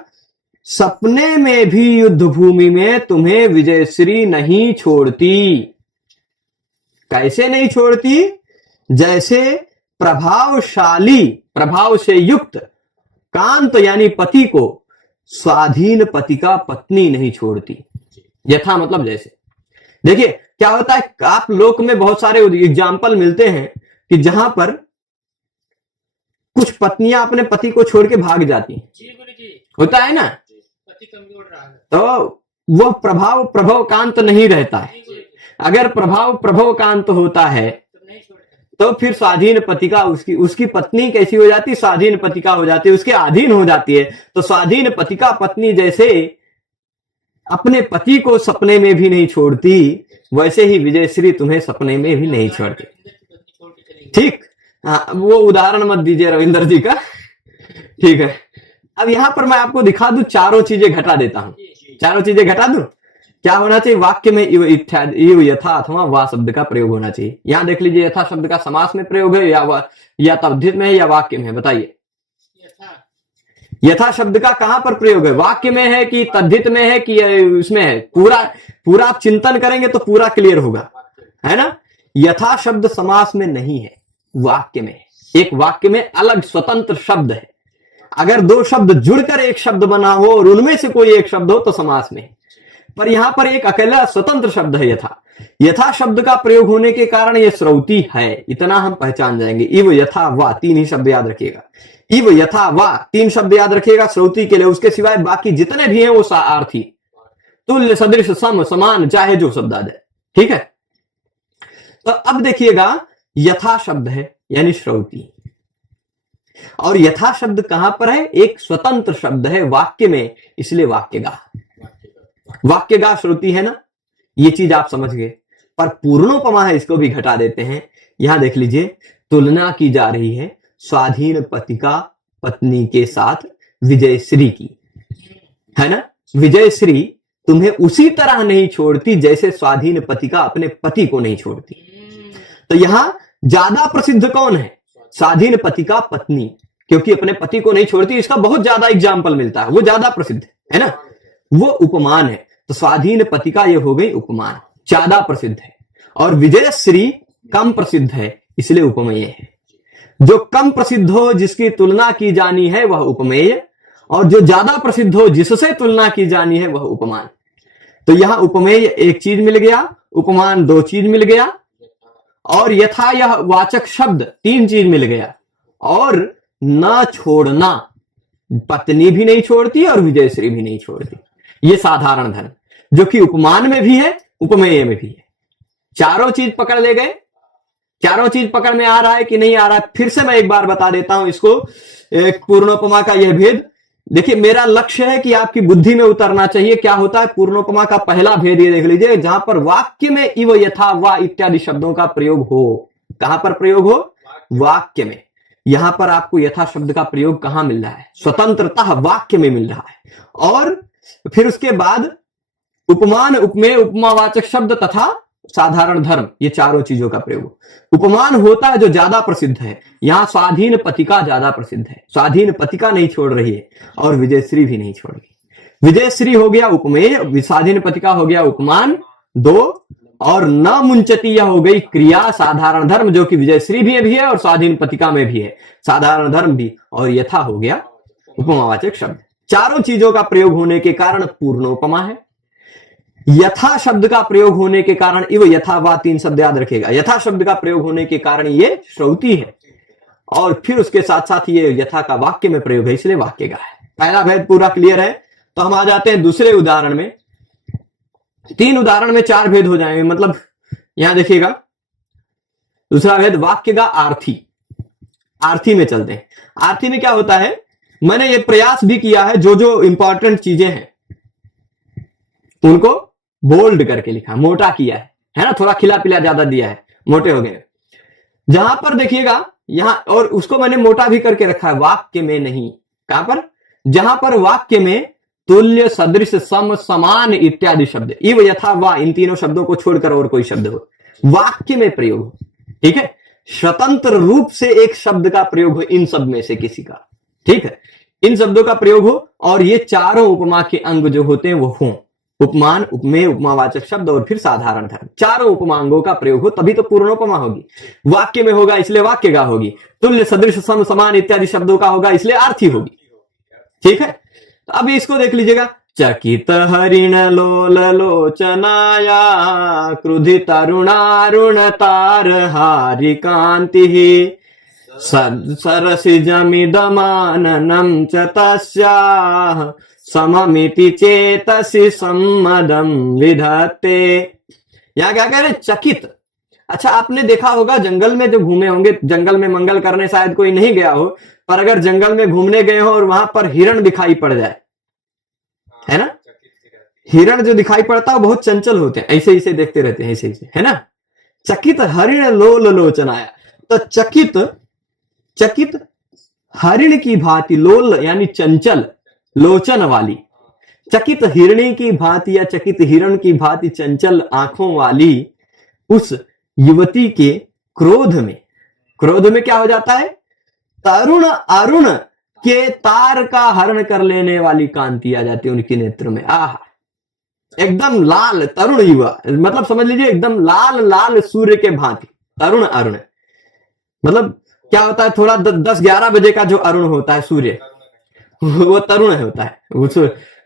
सपने में भी युद्ध भूमि में तुम्हें विजयश्री नहीं छोड़ती। कैसे नहीं छोड़ती, जैसे प्रभावशाली, प्रभाव से युक्त कांत यानी पति को स्वाधीन पति का पत्नी नहीं छोड़ती। यथा मतलब जैसे, देखिए क्या होता है, आप लोक में बहुत सारे एग्जाम्पल मिलते हैं कि जहां पर कुछ पत्नियां अपने पति को छोड़ के भाग जाती हैं, जी गुरु जी। होता है ना, पति कमजोर रहा है। तो वह प्रभाव प्रभव कांत नहीं रहता है। जी गुरु जी। अगर प्रभाव प्रभव कांत होता है तो नहीं छोड़ते। तो फिर स्वाधीन पतिका उसकी पत्नी कैसी हो जाती, स्वाधीन पतिका हो जाती है, उसके अधीन हो जाती है। तो स्वाधीन पतिका पत्नी जैसे अपने पति को सपने में भी नहीं छोड़ती, वैसे ही विजयश्री तुम्हें सपने में भी नहीं छोड़ती। छोड़ के चली गई। ठीक, हाँ, वो उदाहरण मत दीजिए रविंदर जी का। ठीक है, अब यहां पर मैं आपको दिखा दूं, चारों चीजें घटा देता हूं। जी, जी। चारों चीजें घटा दूं। क्या होना चाहिए वाक्य में, इव इत्यादि, इव यथा अथवा वा शब्द का प्रयोग होना चाहिए। यहां देख लीजिए, यथा शब्द का समास में प्रयोग है या तद्धित में है या वाक्य में है, बताइए। यथा। यथा शब्द का कहां पर प्रयोग है, वाक्य में है कि तद्धित में है कि उसमें है? पूरा आप चिंतन करेंगे तो पूरा क्लियर होगा, है ना। यथा शब्द समास में नहीं है, वाक्य में है। एक वाक्य में अलग स्वतंत्र शब्द है। अगर दो शब्द जुड़कर एक शब्द बना हो और उनमें से कोई एक शब्द हो तो समास में है, पर यहां पर एक अकेला स्वतंत्र शब्द है यथा। यथा शब्द का प्रयोग होने के कारण यह श्रौती है, इतना हम पहचान जाएंगे। इव यथा वा, तीन ही शब्द याद रखिएगा। इव यथा वा, तीन शब्द याद रखिएगा श्रौती के लिए। उसके सिवाय बाकी जितने भी हैं वो सार्थी, तुल्य, सदृश, सम, समान, चाहे जो शब्द आ जाए। ठीक है, तो अब देखिएगा, यथा शब्द है यानी श्रौती, और यथा शब्द कहां पर है? एक स्वतंत्र शब्द है वाक्य में, इसलिए वाक्यगा। वाक्यगा श्रुति है ना, ये चीज आप समझ गए। पर पूर्णोपमा है, इसको भी घटा देते हैं। यहां देख लीजिए, तुलना की जा रही है स्वाधीन पतिका पत्नी के साथ विजयश्री की, है ना। विजयश्री तुम्हें उसी तरह नहीं छोड़ती जैसे स्वाधीन पतिका अपने पति को नहीं छोड़ती। तो यहां ज्यादा प्रसिद्ध कौन है? स्वाधीन पतिका पत्नी, क्योंकि अपने पति को नहीं छोड़ती। इसका बहुत ज्यादा एग्जाम्पल मिलता है, वो ज्यादा प्रसिद्ध है ना, वो उपमान है। तो स्वाधीन पतिका ये हो गई उपमान, ज्यादा प्रसिद्ध है। और विजयश्री कम प्रसिद्ध है, इसलिए उपमेय है। जो कम प्रसिद्ध हो, जिसकी तुलना की जानी है, वह उपमेय, और जो ज्यादा प्रसिद्ध हो, जिससे तुलना की जानी है, वह उपमान। तो यहां उपमेय एक चीज मिल गया, उपमान दो चीज मिल गया, और यथा यह वाचक शब्द तीन चीज मिल गया। और न छोड़ना, पत्नी भी नहीं छोड़ती और विजयश्री भी नहीं छोड़ती। ये साधारण धर्म, जो कि उपमान में भी है, उपमेय में भी है। चारों चीज पकड़ ले गए। चारों चीज पकड़ में आ रहा है कि नहीं आ रहा है? फिर से मैं एक बार बता देता हूं इसको, एक पूर्णोपमा का यह भेद। देखिए, मेरा लक्ष्य है कि आपकी बुद्धि में उतरना चाहिए। क्या होता है पूर्णोपमा का पहला भेद, ये देख लीजिए, जहां पर वाक्य में इव, यथा, वा इत्यादि शब्दों का प्रयोग हो। कहां पर प्रयोग हो? वाक्य में। यहां पर आपको यथा शब्द का प्रयोग कहां मिल रहा है? स्वतंत्रतः वाक्य में मिल रहा है। और फिर उसके बाद उपमान, उपमेय, उपमावाचक शब्द तथा साधारण धर्म, ये चारों चीजों का प्रयोग। उपमान होता है जो ज्यादा प्रसिद्ध है। यहां स्वाधीन पतिका ज्यादा प्रसिद्ध है। स्वाधीन पतिका नहीं छोड़ रही है और विजयश्री भी नहीं छोड़ रही। विजयश्री हो गया उपमेय, स्वाधीन पतिका हो गया उपमान दो, और न मुंचती यह हो गई क्रिया, साधारण धर्म, जो कि विजयश्री भी है और स्वाधीन पतिका में भी है, साधारण धर्म भी। और यथा हो गया उपमावाचक शब्द। चारों चीजों का प्रयोग होने के कारण पूर्णोपमा है। यथा शब्द का प्रयोग होने के कारण इव, यथा, वा, तीन शब्द याद रखेगा। यथा शब्द का प्रयोग होने के कारण ये श्रौती है, और फिर उसके साथ साथ ये यथा का वाक्य में प्रयोग है, इसलिए वाक्य का है। पहला भेद पूरा क्लियर है। तो हम आ जाते हैं दूसरे उदाहरण में। तीन उदाहरण में चार भेद हो जाएंगे, मतलब यहां देखिएगा, दूसरा भेद वाक्य का आर्थी। आर्थी में चलते हैं। आर्थी में क्या होता है, मैंने ये प्रयास भी किया है, जो जो इंपॉर्टेंट चीजें हैं उनको बोल्ड करके लिखा, मोटा किया है ना, थोड़ा खिला पिला ज्यादा दिया है, मोटे हो गए। जहां पर देखिएगा यहां, और उसको मैंने मोटा भी करके रखा है, वाक्य में नहीं। कहां पर? जहां पर वाक्य में तुल्य, सदृश, सम, समान इत्यादि शब्द, इव, यथा, वा, इन तीनों शब्दों को छोड़कर और कोई शब्द हो, वाक्य में प्रयोग हो। ठीक है, स्वतंत्र रूप से एक शब्द का प्रयोग हो, इन सब में से किसी का। ठीक है, इन शब्दों का प्रयोग हो, और ये चारों उपमा के अंग जो होते हैं वो हों, उपमान, उपमेय, उपमावाचक शब्द और फिर साधारण धर्म। चारों उपमांगों का प्रयोग हो, तभी तो पूर्णोपमा होगी। वाक्य में होगा इसलिए वाक्य का होगी, तुल्य, सदृश, सम, समान इत्यादि शब्दों का होगा इसलिए आर्थी होगी। ठीक है, तो अब इसको देख लीजिएगा। चकित हरिण लोल लोचनाया, क्रुधित अरुणारुण तार हारि कांति, सरसिजमिदमाननं च तस्याः सममिति चेतसि सम्मदं विधत्ते। यहाँ क्या कह रहे हैं? चकित। अच्छा, आपने देखा होगा जंगल में जो घूमे होंगे, जंगल में मंगल करने शायद कोई नहीं गया हो, पर अगर जंगल में घूमने गए हो और वहां पर हिरण दिखाई पड़ जाए, है ना, हिरण जो दिखाई पड़ता है बहुत चंचल होते हैं, ऐसे ऐसे देखते रहते हैं, ऐसे ऐसे, है ना। चकित हरिण लोल लोचनाया, तो चकित हरिण की भांति, लोल यानी चंचल, लोचन वाली, चकित हिरणी की भांति या चकित हिरण की भांति चंचल आंखों वाली उस युवती के क्रोध में क्या हो जाता है? तरुण अरुण के तार का हरण कर लेने वाली कांति आ जाती है उनके नेत्र में। आह, एकदम लाल तरुण युवा, मतलब समझ लीजिए एकदम लाल लाल सूर्य के भांति तरुण अरुण। मतलब क्या होता है? थोड़ा 10-11 बजे का जो अरुण होता है सूर्य, वो तरुण होता है।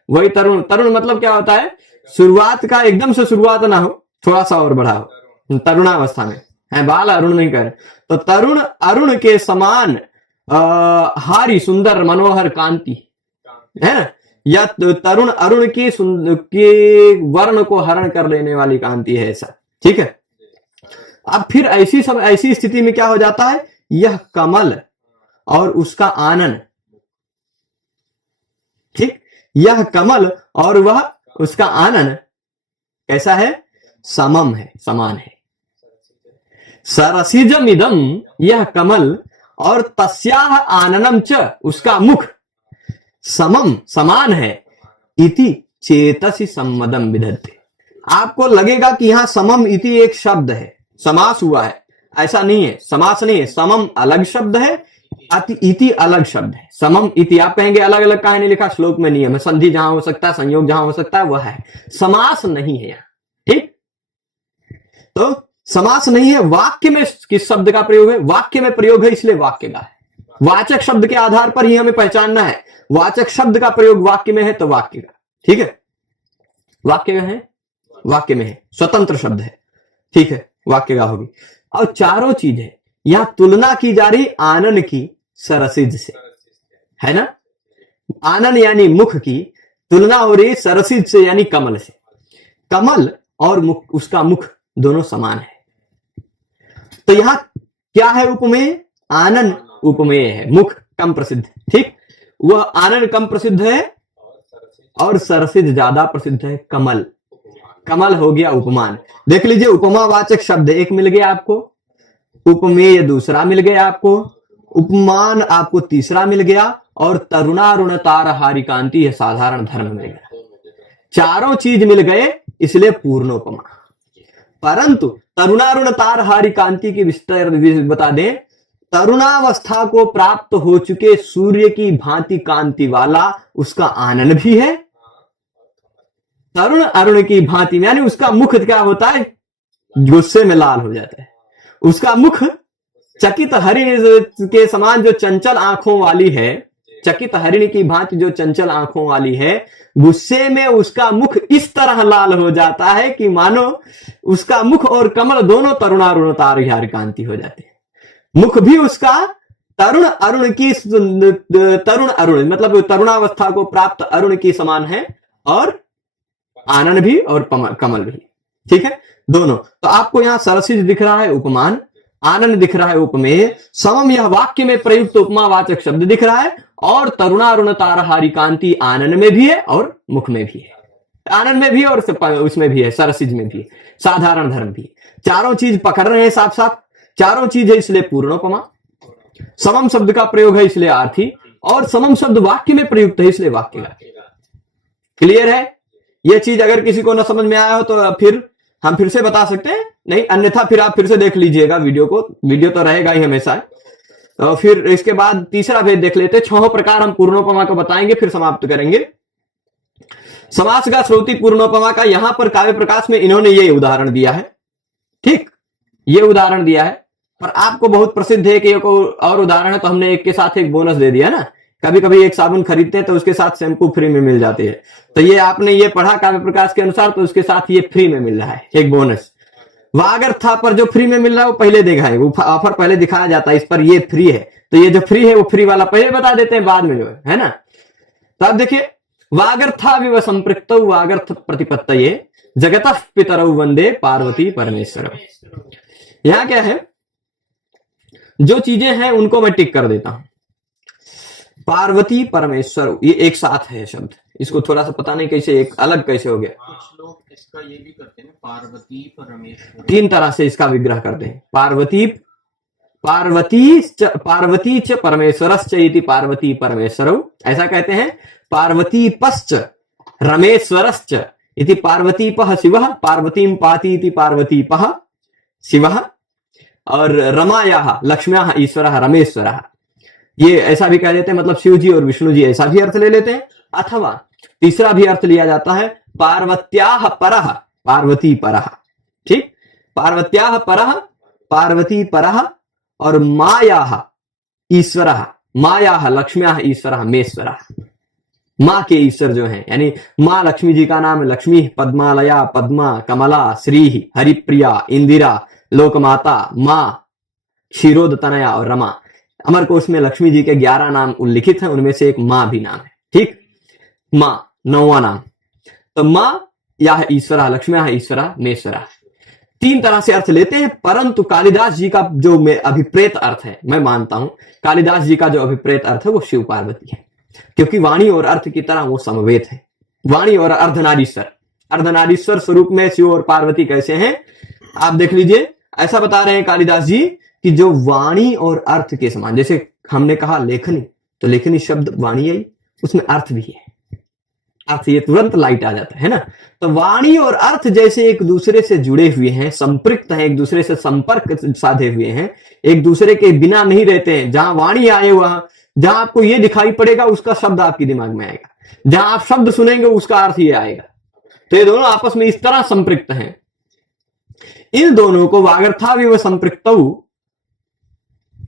वही तरुण मतलब क्या होता है? शुरुआत का एकदम से शुरुआत ना हो, थोड़ा सा और बढ़ा हो, तरुणावस्था में है। बाल अरुण नहीं कर, तो तरुण अरुण के समान हारी सुंदर मनोहर कांति है ना, या तरुण अरुण की वर्ण को हरण कर लेने वाली कांति है, ऐसा। ठीक है। अब फिर ऐसी स्थिति में क्या हो जाता है? यह कमल और उसका आनन, ठीक, यह कमल और वह उसका आनन कैसा है? समम है, समान है। सरसिजम इदम, यह कमल, और तस्याह आननम च, उसका मुख, समम समान है, इति चेतसि सम्मदम विधत्ते। आपको लगेगा कि यहां समम इति एक शब्द है, समास हुआ है, ऐसा नहीं है, समास नहीं है। समम अलग शब्द है, इति अलग शब्द है। समम इति आप कहेंगे अलग अलग कहां नहीं लिखा? श्लोक में नियम है, संधि जहां हो सकता है, संयोग जहां हो सकता है वह है, समास नहीं है यहाँ। ठीक, तो समास नहीं है। वाक्य में किस शब्द का प्रयोग है? वाक्य में प्रयोग है, इसलिए वाक्य का है। वाचक शब्द के आधार पर ही हमें पहचानना है। वाचक शब्द का प्रयोग वाक्य में है तो वाक्य का, ठीक है, वाक्य में है, वाक्य में है, स्वतंत्र शब्द है, ठीक है, वाक्य का होगी। और चारों चीज है, यहां तुलना की जा रही आनन की सरसिज से, है ना। आनन यानी मुख की तुलना हो रही सरसिज से यानी कमल से। कमल और मुख, उसका मुख दोनों समान है। तो यहां क्या है? उपमेय, आनन उपमेय है, मुख कम प्रसिद्ध, ठीक, वह आनन कम प्रसिद्ध है और सरसिज ज्यादा प्रसिद्ध है। कमल, कमल हो गया उपमान। देख लीजिए, उपमावाचक शब्द एक मिल गया आपको, उपमेय दूसरा मिल गया आपको, उपमान आपको तीसरा मिल गया, और तरुणारुण तारहारी कांति है साधारण धर्म मिल गया। चारों चीज मिल गए, इसलिए पूर्णोपमा। परंतु तरुणारुण तारहारी कांति की विस्तार बता दें, तरुणावस्था को प्राप्त हो चुके सूर्य की भांति कांति वाला उसका आनन भी है। तरुण अरुण की भांति यानी उसका मुख क्या होता है? गुस्से में लाल हो जाता है। उसका मुख चकित हरिण के समान जो चंचल आंखों वाली है, चकित हरिण की भांति जो चंचल आंखों वाली है, गुस्से में उसका मुख इस तरह लाल हो जाता है कि मानो उसका मुख और कमल दोनों तरुणारुण तारहारी कांति हो जाते हैं। मुख भी उसका तरुण अरुण की, तरुण अरुण मतलब तरुणावस्था को प्राप्त अरुण की समान है, और आनन भी और कमल भी, ठीक है, दोनों। तो आपको यहां सरसिज दिख रहा है उपमान, आनंद दिख रहा है उपमेय, समम यह वाक्य में प्रयुक्त उपमावाचक शब्द दिख रहा है, और तरुणारुण तारहारी कांति आनंद में भी है और मुख में भी है, आनंद में भी और उसमें भी है, सरसिज में भी है, साधारण धर्म भी। चारों चीज पकड़ रहे हैं साफ साफ, चारों चीज है इसलिए पूर्णोपमा। समम शब्द का प्रयोग है इसलिए आर्थी, और समम शब्द वाक्य में प्रयुक्त है इसलिए वाक्य का। क्लियर है? यह चीज अगर किसी को न समझ में आया हो तो फिर हम फिर से बता सकते हैं, नहीं अन्यथा फिर आप फिर से देख लीजिएगा वीडियो को, वीडियो तो रहेगा ही हमेशा। और फिर इसके बाद तीसरा भेद देख लेते हैं। 6 प्रकार हम पूर्णोपमा को बताएंगे, फिर समाप्त करेंगे। समास का श्रुति पूर्णोपमा का यहां पर काव्य प्रकाश में इन्होंने ये उदाहरण दिया है, ठीक, ये उदाहरण दिया है, पर आपको बहुत प्रसिद्ध है कि एक और उदाहरण है, तो हमने एक के साथ एक बोनस दे दिया ना। कभी कभी एक साबुन खरीदते हैं तो उसके साथ शैम्पू फ्री में मिल जाती है, तो ये आपने ये पढ़ा काव्य प्रकाश के अनुसार, तो उसके साथ ये फ्री में मिल रहा है एक बोनस। वागर्था पर जो फ्री में मिल रहा है वो पहले देखा है, वो ऑफर पहले दिखाया जाता है, इस पर ये फ्री है, तो ये जो फ्री है वो फ्री वाला पहले बता देते हैं, बाद में जो है ना। तो अब देखिए, वागर्था विव संपृक्त वागर्थ प्रतिपत्तये जगतः पितरौ वंदे पार्वती परमेश्वर। यहां क्या है, जो चीजें हैं उनको मैं टिक कर देता हूं। पार्वती परमेश्वर ये एक साथ है शब्द, इसको थोड़ा सा पता नहीं कैसे एक अलग कैसे हो गया। कुछ लोग इसका ये भी करते हैं, पार्वती परमेश्वर। तीन तरह से इसका विग्रह करते हैं, पार्वती च परमेश्वरश्च इति पार्वती परमेश्वरौ, ऐसा कहते हैं। पार्वती पश्च रमेश्वरश्च इति पार्वतीपः शिवः, पार्वतीं पाति इति पार्वतीपः शिवः, और रमायाः लक्ष्म्याः ईश्वरः रमेश्वरः, ये ऐसा भी कह देते हैं, मतलब शिव जी और विष्णु जी, ऐसा भी अर्थ ले लेते हैं। अथवा तीसरा भी अर्थ लिया जाता है, पार्वत्याः परः पार्वती परः, ठीक, पार्वत्याः परः पार्वती परः, और मायाः ईश्वरः, मायाः लक्ष्म्याः ईश्वरः मेश्वरः, माँ के ईश्वर जो हैं, यानी माँ लक्ष्मी जी का नाम लक्ष्मी, पद्मालया, पद्मा, कमला, श्री, हरिप्रिया, इंदिरा, लोकमाता, माँ, क्षीरोद तनया और रमा। अमरकोश में लक्ष्मी जी के 11 नाम उल्लिखित हैं, उनमें से एक माँ भी नाम है, ठीक, माँ 9वां नाम। तो माँ या ईश्वरा लक्ष्म्या ईश्वरा मेश्वरा, तीन तरह से अर्थ लेते हैं, परंतु कालिदास जी का जो अभिप्रेत अर्थ है, मैं मानता हूं कालिदास जी का जो अभिप्रेत अर्थ है वो शिव पार्वती है, क्योंकि वाणी और अर्थ की तरह वो समवेत है। वाणी और अर्धनारीश्वर, अर्धनारीश्वर स्वरूप में शिव और पार्वती कैसे हैं आप देख लीजिए। ऐसा बता रहे हैं कालिदास जी कि जो वाणी और अर्थ के समान, जैसे हमने कहा लेखनी, तो लेखनी शब्द वाणी आई, उसमें अर्थ भी है, अर्थ ये तुरंत लाइट आ जाता है ना। तो वाणी और अर्थ जैसे एक दूसरे से जुड़े हुए हैं, संपृक्त हैं, एक दूसरे से संपर्क साधे हुए हैं, एक दूसरे के बिना नहीं रहते हैं। जहां वाणी आए वहां, जहां आपको ये दिखाई पड़ेगा उसका शब्द आपके दिमाग में आएगा, जहां आप शब्द सुनेंगे उसका अर्थ ये आएगा। तो ये दोनों आपस में इस तरह संपृक्त हैं। इन दोनों को वागर्थाविव संपृक्तौ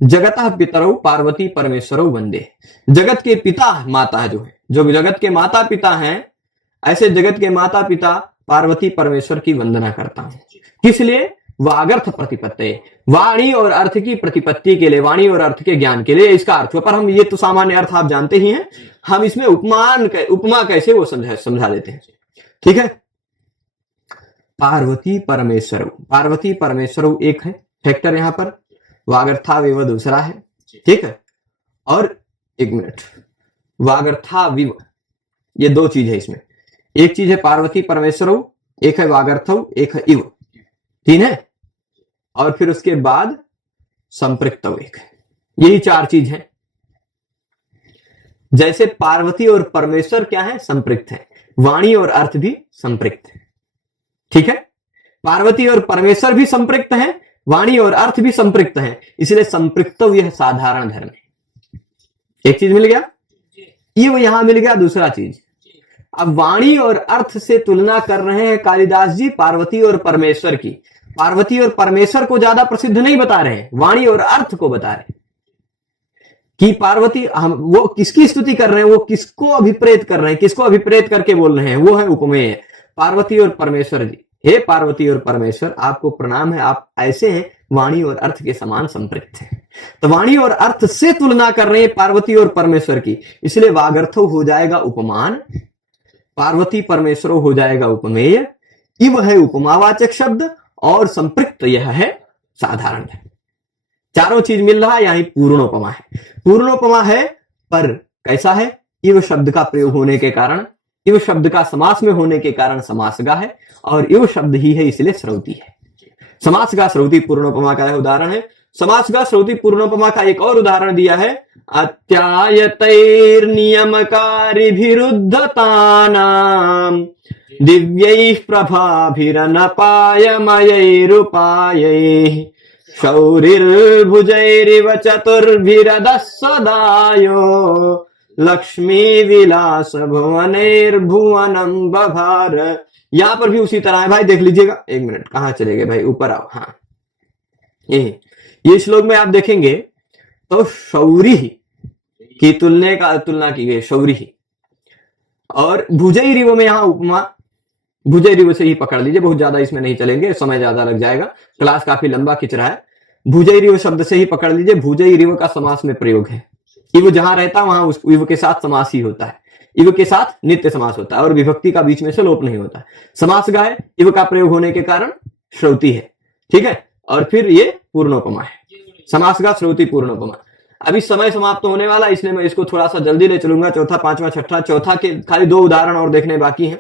जगतः पितरौ पार्वती परमेश्वरौ वंदे। जगत के पिता माता जो है, जो जगत के माता पिता हैं, ऐसे जगत के माता पिता पार्वती परमेश्वर की वंदना करता हूं। किस लिए? वागर्थ प्रतिपत्ति, वाणी और अर्थ की प्रतिपत्ति के लिए, वाणी और अर्थ के ज्ञान के लिए। इसका अर्थ पर हम ये तो सामान्य अर्थ आप जानते ही हैं, हम इसमें उपमा कैसे वो समझा देते हैं, ठीक है। पार्वती परमेश्वर, पार्वती परमेश्वर एक है फैक्टर यहां पर, वागर्थाविव दूसरा है, ठीक है। और एक मिनट, वागर्थाविव ये दो चीज है इसमें, एक चीज है पार्वती परमेश्वर, एक है वागर्थव, एक है इव, तीन है। और फिर उसके बाद संपृक्तव एक है, यही चार चीज है। जैसे पार्वती और परमेश्वर क्या है? संपृक्त है, वाणी और अर्थ भी संपृक्त है, ठीक है। पार्वती और परमेश्वर भी संपृक्त है, वाणी और अर्थ भी संपृक्त है, इसलिए संपृक्तव यह साधारण धर्म है। एक चीज मिल गया, ये वो यहां मिल गया दूसरा चीज। अब वाणी और अर्थ से तुलना कर रहे हैं कालिदास जी पार्वती और परमेश्वर की। पार्वती और परमेश्वर को ज्यादा प्रसिद्ध नहीं बता रहे हैं, वाणी और अर्थ को बता रहे हैं कि पार्वती, हम वो किसकी स्तुति कर रहे हैं, वो किसको अभिप्रेत कर रहे हैं, किसको अभिप्रेत करके बोल रहे हैं, वो है उपमेय पार्वती और परमेश्वर जी। हे पार्वती और परमेश्वर, आपको प्रणाम है, आप ऐसे हैं वाणी और अर्थ के समान संपृक्त हैं। तो वाणी और अर्थ से तुलना कर रहे हैं पार्वती और परमेश्वर की, इसलिए वागर्थो हो जाएगा उपमान, पार्वती परमेश्वर हो जाएगा उपमेय, इव है उपमावाचक शब्द, और संपृक्त यह है साधारण है। चारों चीज मिल रहा है, यही पूर्णोपमा है। पूर्णोपमा है पर कैसा है? इव शब्द का प्रयोग होने के कारण, इव शब्द का समास में होने के कारण समासगा है, और इव शब्द ही है इसलिए श्रौती है। समासगा श्रौती पूर्णोपमा का उदाहरण है। समासगा श्रौती पूर्णोपमा का एक और उदाहरण दिया है, अत्यायतैर्नियमकारिभिरुद्धतानां दिव्यैः प्रभाभिरनपायमयैरुपायैः शौरिर्भुजैरिव चतुर्भिरदः सदायो लक्ष्मी विलास भुवनैर्भुवनं बभार। यहां पर भी उसी तरह है भाई, देख लीजिएगा। एक मिनट, कहां चले गए भाई, ऊपर आओ। हाँ, ये श्लोक में आप देखेंगे तो शौरी की तुलना की गई, शौरी, और भुजैरिव में यहां उपमा, भुजय रिव से ही पकड़ लीजिए, बहुत ज्यादा इसमें नहीं चलेंगे, समय ज्यादा लग जाएगा, क्लास काफी लंबा खिंच रहा है। भुजय रिव शब्द से ही पकड़ लीजिए, भुजय रिव का समास में प्रयोग है। इव जहां रहता वहां उस इव के साथ समास ही होता है, इव के साथ नित्य समास होता है और विभक्ति का बीच में से लोप नहीं होता। समास गाय इव का प्रयोग होने के कारण श्रौति है, ठीक है। और फिर ये पूर्णोपमा है, समास गा श्रौति पूर्णोपमा। अभी समय समाप्त होने वाला, इसलिए मैं इसको थोड़ा सा जल्दी ले चलूंगा। चौथा, पांचवा, छठा, चौथा के खाली 2 उदाहरण और देखने बाकी हैं।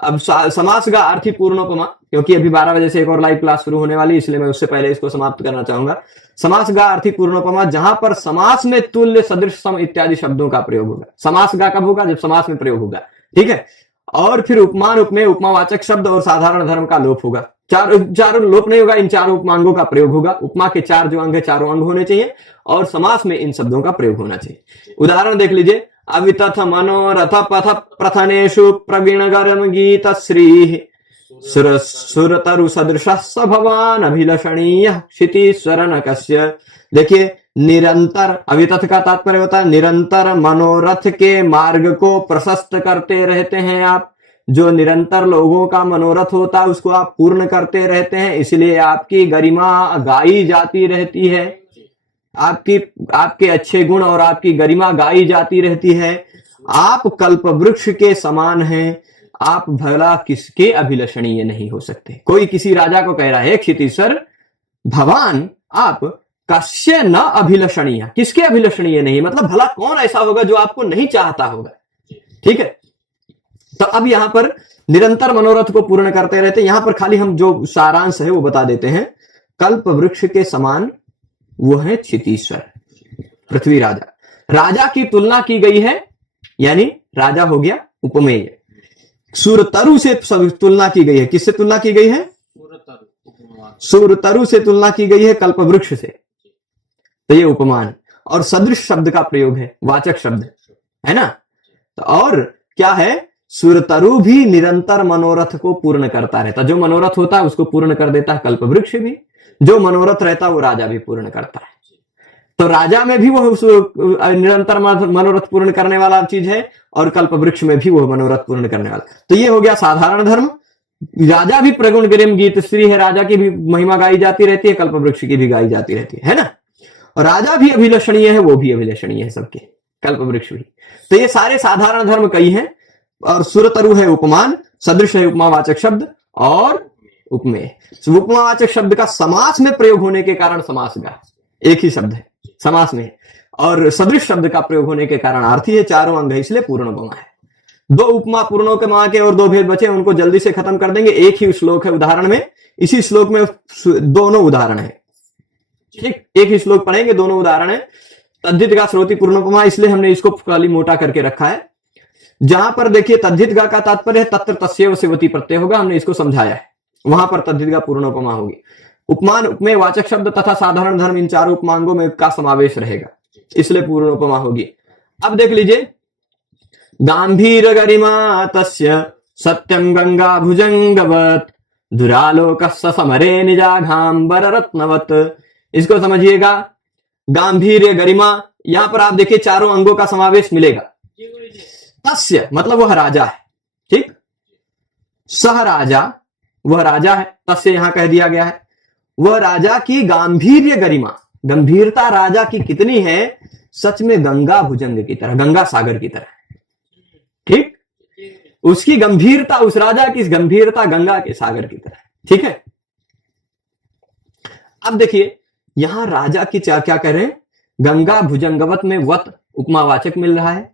अब समास का अर्थी पूर्णोपमा, क्योंकि अभी 12 बजे से एक और लाइव क्लास शुरू होने वाली, इसलिए मैं उससे पहले इसको समाप्त करना चाहूंगा। समास गा अर्थी पूर्णोपमा, जहां पर समास में तुल्य, सदृश, सम इत्यादि शब्दों का प्रयोग होगा। समास गा कब होगा? जब समास में प्रयोग होगा, ठीक है। और फिर उपमान, उपमेय, उपमावाचक शब्द और साधारण धर्म का लोप होगा। चारों लोप नहीं होगा, इन चारों उपमांगों का प्रयोग होगा। उपमा के 4 जो अंग है, चारों अंग होने चाहिए और समास में इन शब्दों का प्रयोग होना चाहिए। उदाहरण देख लीजिए, अवितथ मनोरथ पथ प्रथनेषु प्रवीण गरम गीत श्री सुरतरु सदृश स भवान अभिलषणीय क्षितीश्वर नकस्य। देखिए, निरंतर, अवितथ का तात्पर्य होता है निरंतर मनोरथ के मार्ग को प्रशस्त करते रहते हैं आप। जो निरंतर लोगों का मनोरथ होता है उसको आप पूर्ण करते रहते हैं, इसलिए आपकी गरिमा गाई जाती रहती है, आपके अच्छे गुण और आपकी गरिमा गाई जाती रहती है। आप कल्प वृक्ष के समान हैं, आप भला किसके अभिलषणीय नहीं हो सकते। कोई किसी राजा को कह रहा है, क्षितीश्वर भगवान आप कस्य न अभिलषणीय, किसके अभिलषणीय नहीं, मतलब भला कौन ऐसा होगा जो आपको नहीं चाहता होगा, ठीक है। तो अब यहां पर निरंतर मनोरथ को पूर्ण करते रहते, यहां पर खाली हम जो सारांश है वो बता देते हैं। कल्प वृक्ष के समान वो है क्षितीश्वर, पृथ्वी राजा। राजा की तुलना की गई है, यानी राजा हो गया उपमेय। सूरतरु से तुलना की गई है, किससे तुलना की गई है? सूरतरु से तुलना की गई है कल्प वृक्ष से, तो ये उपमान। और सदृश शब्द का प्रयोग है, वाचक शब्द है ना। तो और क्या है, सूरतरु भी निरंतर मनोरथ को पूर्ण करता रहता, जो मनोरथ होता है उसको पूर्ण कर देता है कल्प वृक्ष भी, जो मनोरथ रहता है वो राजा भी पूर्ण करता है। तो राजा में भी वो निरंतर मनोरथ पूर्ण करने वाला चीज है और कल्प वृक्ष में भी वो मनोरथ पूर्ण करने वाला। तो ये हो गया साधारण धर्म। राजा भी प्रगुण गरिम गीत श्री है, राजा की भी महिमा गाई जाती रहती है, कल्प वृक्ष की भी गाई जाती रहती है ना। और राजा भी अभिलषणीय है, वो भी अभिलषणीय है सबके, कल्प वृक्ष भी। तो ये सारे साधारण धर्म कई हैं। और सुरतरु है उपमान, सदृश है उपमावाचक शब्द और उपमेय। उपमावाचक शब्द का समास में प्रयोग होने के कारण समास गा, एक ही शब्द है समास में, और सदृश शब्द का प्रयोग होने के कारण आर्थी है, चारों अंग है, इसलिए पूर्णोपमा है। 2 उपमा पूर्णोपमा के और 2 भेद बचे, उनको जल्दी से खत्म कर देंगे। एक ही श्लोक है उदाहरण में, इसी श्लोक में दोनों उदाहरण है, ठीक। एक ही श्लोक पढ़ेंगे, दोनों उदाहरण है। तद्धित का श्रोति पूर्णोपमा, इसलिए हमने इसको खाली मोटा करके रखा है। जहां पर देखिए तद्धित का तात्पर्य है तत्र तस्यैव सेवति प्रत्यय होगा, हमने इसको समझाया है, वहां पर तद्धित का पूर्णोपमा होगी। उपमान, उपमेय, वाचक शब्द तथा साधारण धर्म, इन चारों उपमांगों में का समावेश रहेगा, इसलिए पूर्णोपमा होगी। अब देख लीजिए, गांभीर गरिमा तस्य सत्यम गंगा भुजंगवत दुरालोकस्य समरे निजाघांबर रत्नवत। इसको समझिएगा, गांभीर्य, गरिमा, यहां पर आप देखिए चारों अंगों का समावेश मिलेगा। तस्य मतलब वह राजा है, ठीक। सह राजा, वह राजा है, तस्य यहां कह दिया गया है। वह राजा की गांभीर्य गरिमा, गंभीरता राजा की कितनी है, सच में गंगा भुजंग की तरह, गंगा सागर की तरह, ठीक। उसकी गंभीरता, उस राजा की गंभीरता गंगा के सागर की तरह, ठीक है। अब देखिए यहां राजा की क्या कह रहे हैं, गंगा भुजंगवत में वत उपमावाचक मिल रहा है,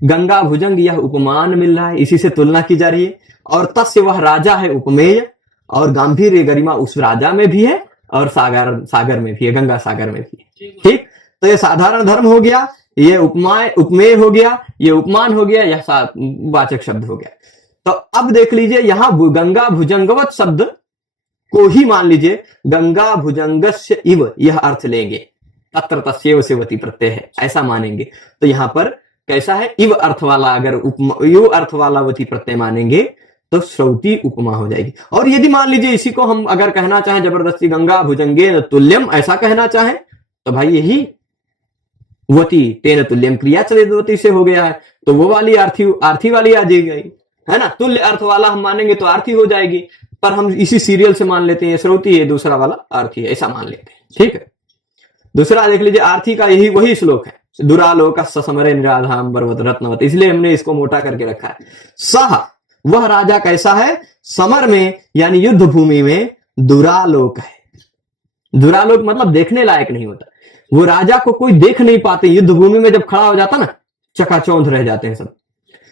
गंगा भुजंग यह उपमान मिल रहा है, इसी से तुलना की जा रही है। और तस्य वह राजा है उपमेय, और गांभीर्य गरिमा उस राजा में भी है और सागर में भी है, गंगा सागर में भी है, ठीक। तो ये साधारण धर्म हो गया, ये उपमेय हो गया, ये उपमान हो गया, यह वाचक शब्द हो गया। तो अब देख लीजिए, यहां गंगा भुजंगवत शब्द को ही मान लीजिए गंगा भुजंगस्य इव, यह अर्थ लेंगे, तत्र तस्यैव सेवति प्रत्यय है, ऐसा मानेंगे। तो यहां पर कैसा है, इव अर्थ वाला, अगर यू अर्थ वाला वती प्रत्यय मानेंगे तो श्रौति उपमा हो जाएगी। और यदि मान लीजिए इसी को हम अगर कहना चाहें जबरदस्ती, गंगा भुजंगे तुल्यम, ऐसा कहना चाहें, तो भाई यही वती तेन तुल्यम क्रिया चलित वती से हो गया है, तो वो वाली आर्थी वाली आ जाएगी, है ना। तुल्य अर्थ वाला हम मानेंगे तो आरती हो जाएगी, पर हम इसी सीरियल से मान लेते हैं श्रुति है, दूसरा वाला आरती है, ऐसा मान लेते हैं। ठीक है, दूसरा देख लीजिए, आरती का यही वही श्लोक है, दुरालोक समरे निराधाम्बरवत रत्नवत, इसलिए हमने इसको मोटा करके रखा है। सह, वह राजा कैसा है, समर में यानी युद्ध भूमि में दुरालोक है। दुरालोक मतलब देखने लायक नहीं होता, वो राजा को कोई देख नहीं पाते, युद्ध भूमि में जब खड़ा हो जाता ना चकाचौंध रह जाते हैं सब।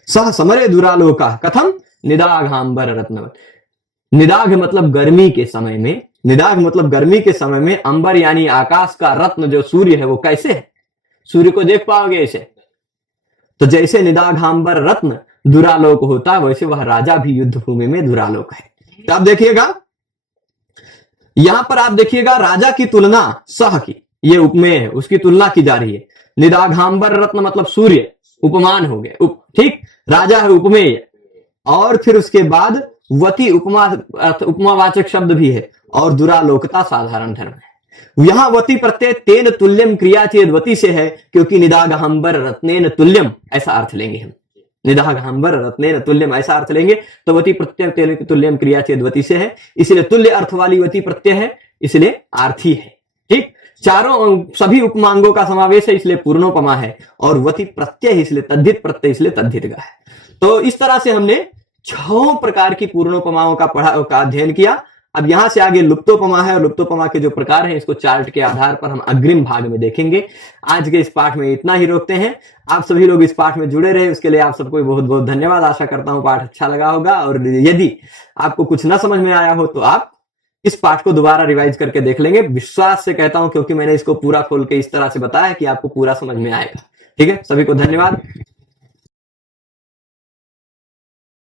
सह समरे दुरालोका कथम निदाघांबर रत्नवत, निदाघ मतलब गर्मी के समय में, निदाघ मतलब गर्मी के समय में अंबर यानी आकाश का रत्न जो सूर्य है वो कैसे है, सूर्य को देख पाओगे ऐसे, तो जैसे निदाघांबर रत्न दुरालोक होता है वैसे वह राजा भी युद्ध भूमि में दुरालोक है। तो आप देखिएगा यहां पर, आप देखिएगा राजा की तुलना सह की, ये उपमेय है, उसकी तुलना की जा रही है। निदाघांबर रत्न मतलब सूर्य, उपमान हो गए, ठीक, राजा है उपमेय, और फिर उसके बाद वती उपमावाचक शब्द भी है, और दुरालोकता साधारण धर्म है। यहां वती प्रत्यय तेन तुल्यम क्रिया चेद वती से है, क्योंकि निदाघांबर रत्नेन तुल्यम ऐसा अर्थ लेंगे हम, निदाघांबर रत्नेन तुल्यम ऐसा अर्थ लेंगे, तो वती प्रत्यय तेन तुल्यम क्रिया चेद वती से है, इसलिए तुल्य अर्थ वाली वती प्रत्यय है, इसलिए आर्थी है। ठीक, चारों सभी उपमांगों का समावेश है, इसलिए पूर्णोपमा है, और वती प्रत्यय इसलिए तद्धित प्रत्यय इसलिए तद्धित का है। तो इस तरह से हमने 6 प्रकार की पूर्णोपमाओं का अध्ययन किया। अब यहां से आगे लुप्तोपमा है, और लुप्तोपमा के जो प्रकार हैं इसको चार्ट के आधार पर हम अग्रिम भाग में देखेंगे। आज के इस पाठ में इतना ही रोकते हैं। आप सभी लोग इस पाठ में जुड़े रहे, उसके लिए आप सबको बहुत बहुत धन्यवाद। आशा करता हूं पाठ अच्छा लगा होगा, और यदि आपको कुछ ना समझ में आया हो तो आप इस पाठ को दोबारा रिवाइज करके देख लेंगे, विश्वास से कहता हूं, क्योंकि मैंने इसको पूरा खोल के इस तरह से बताया कि आपको पूरा समझ में आएगा। ठीक है, सभी को धन्यवाद।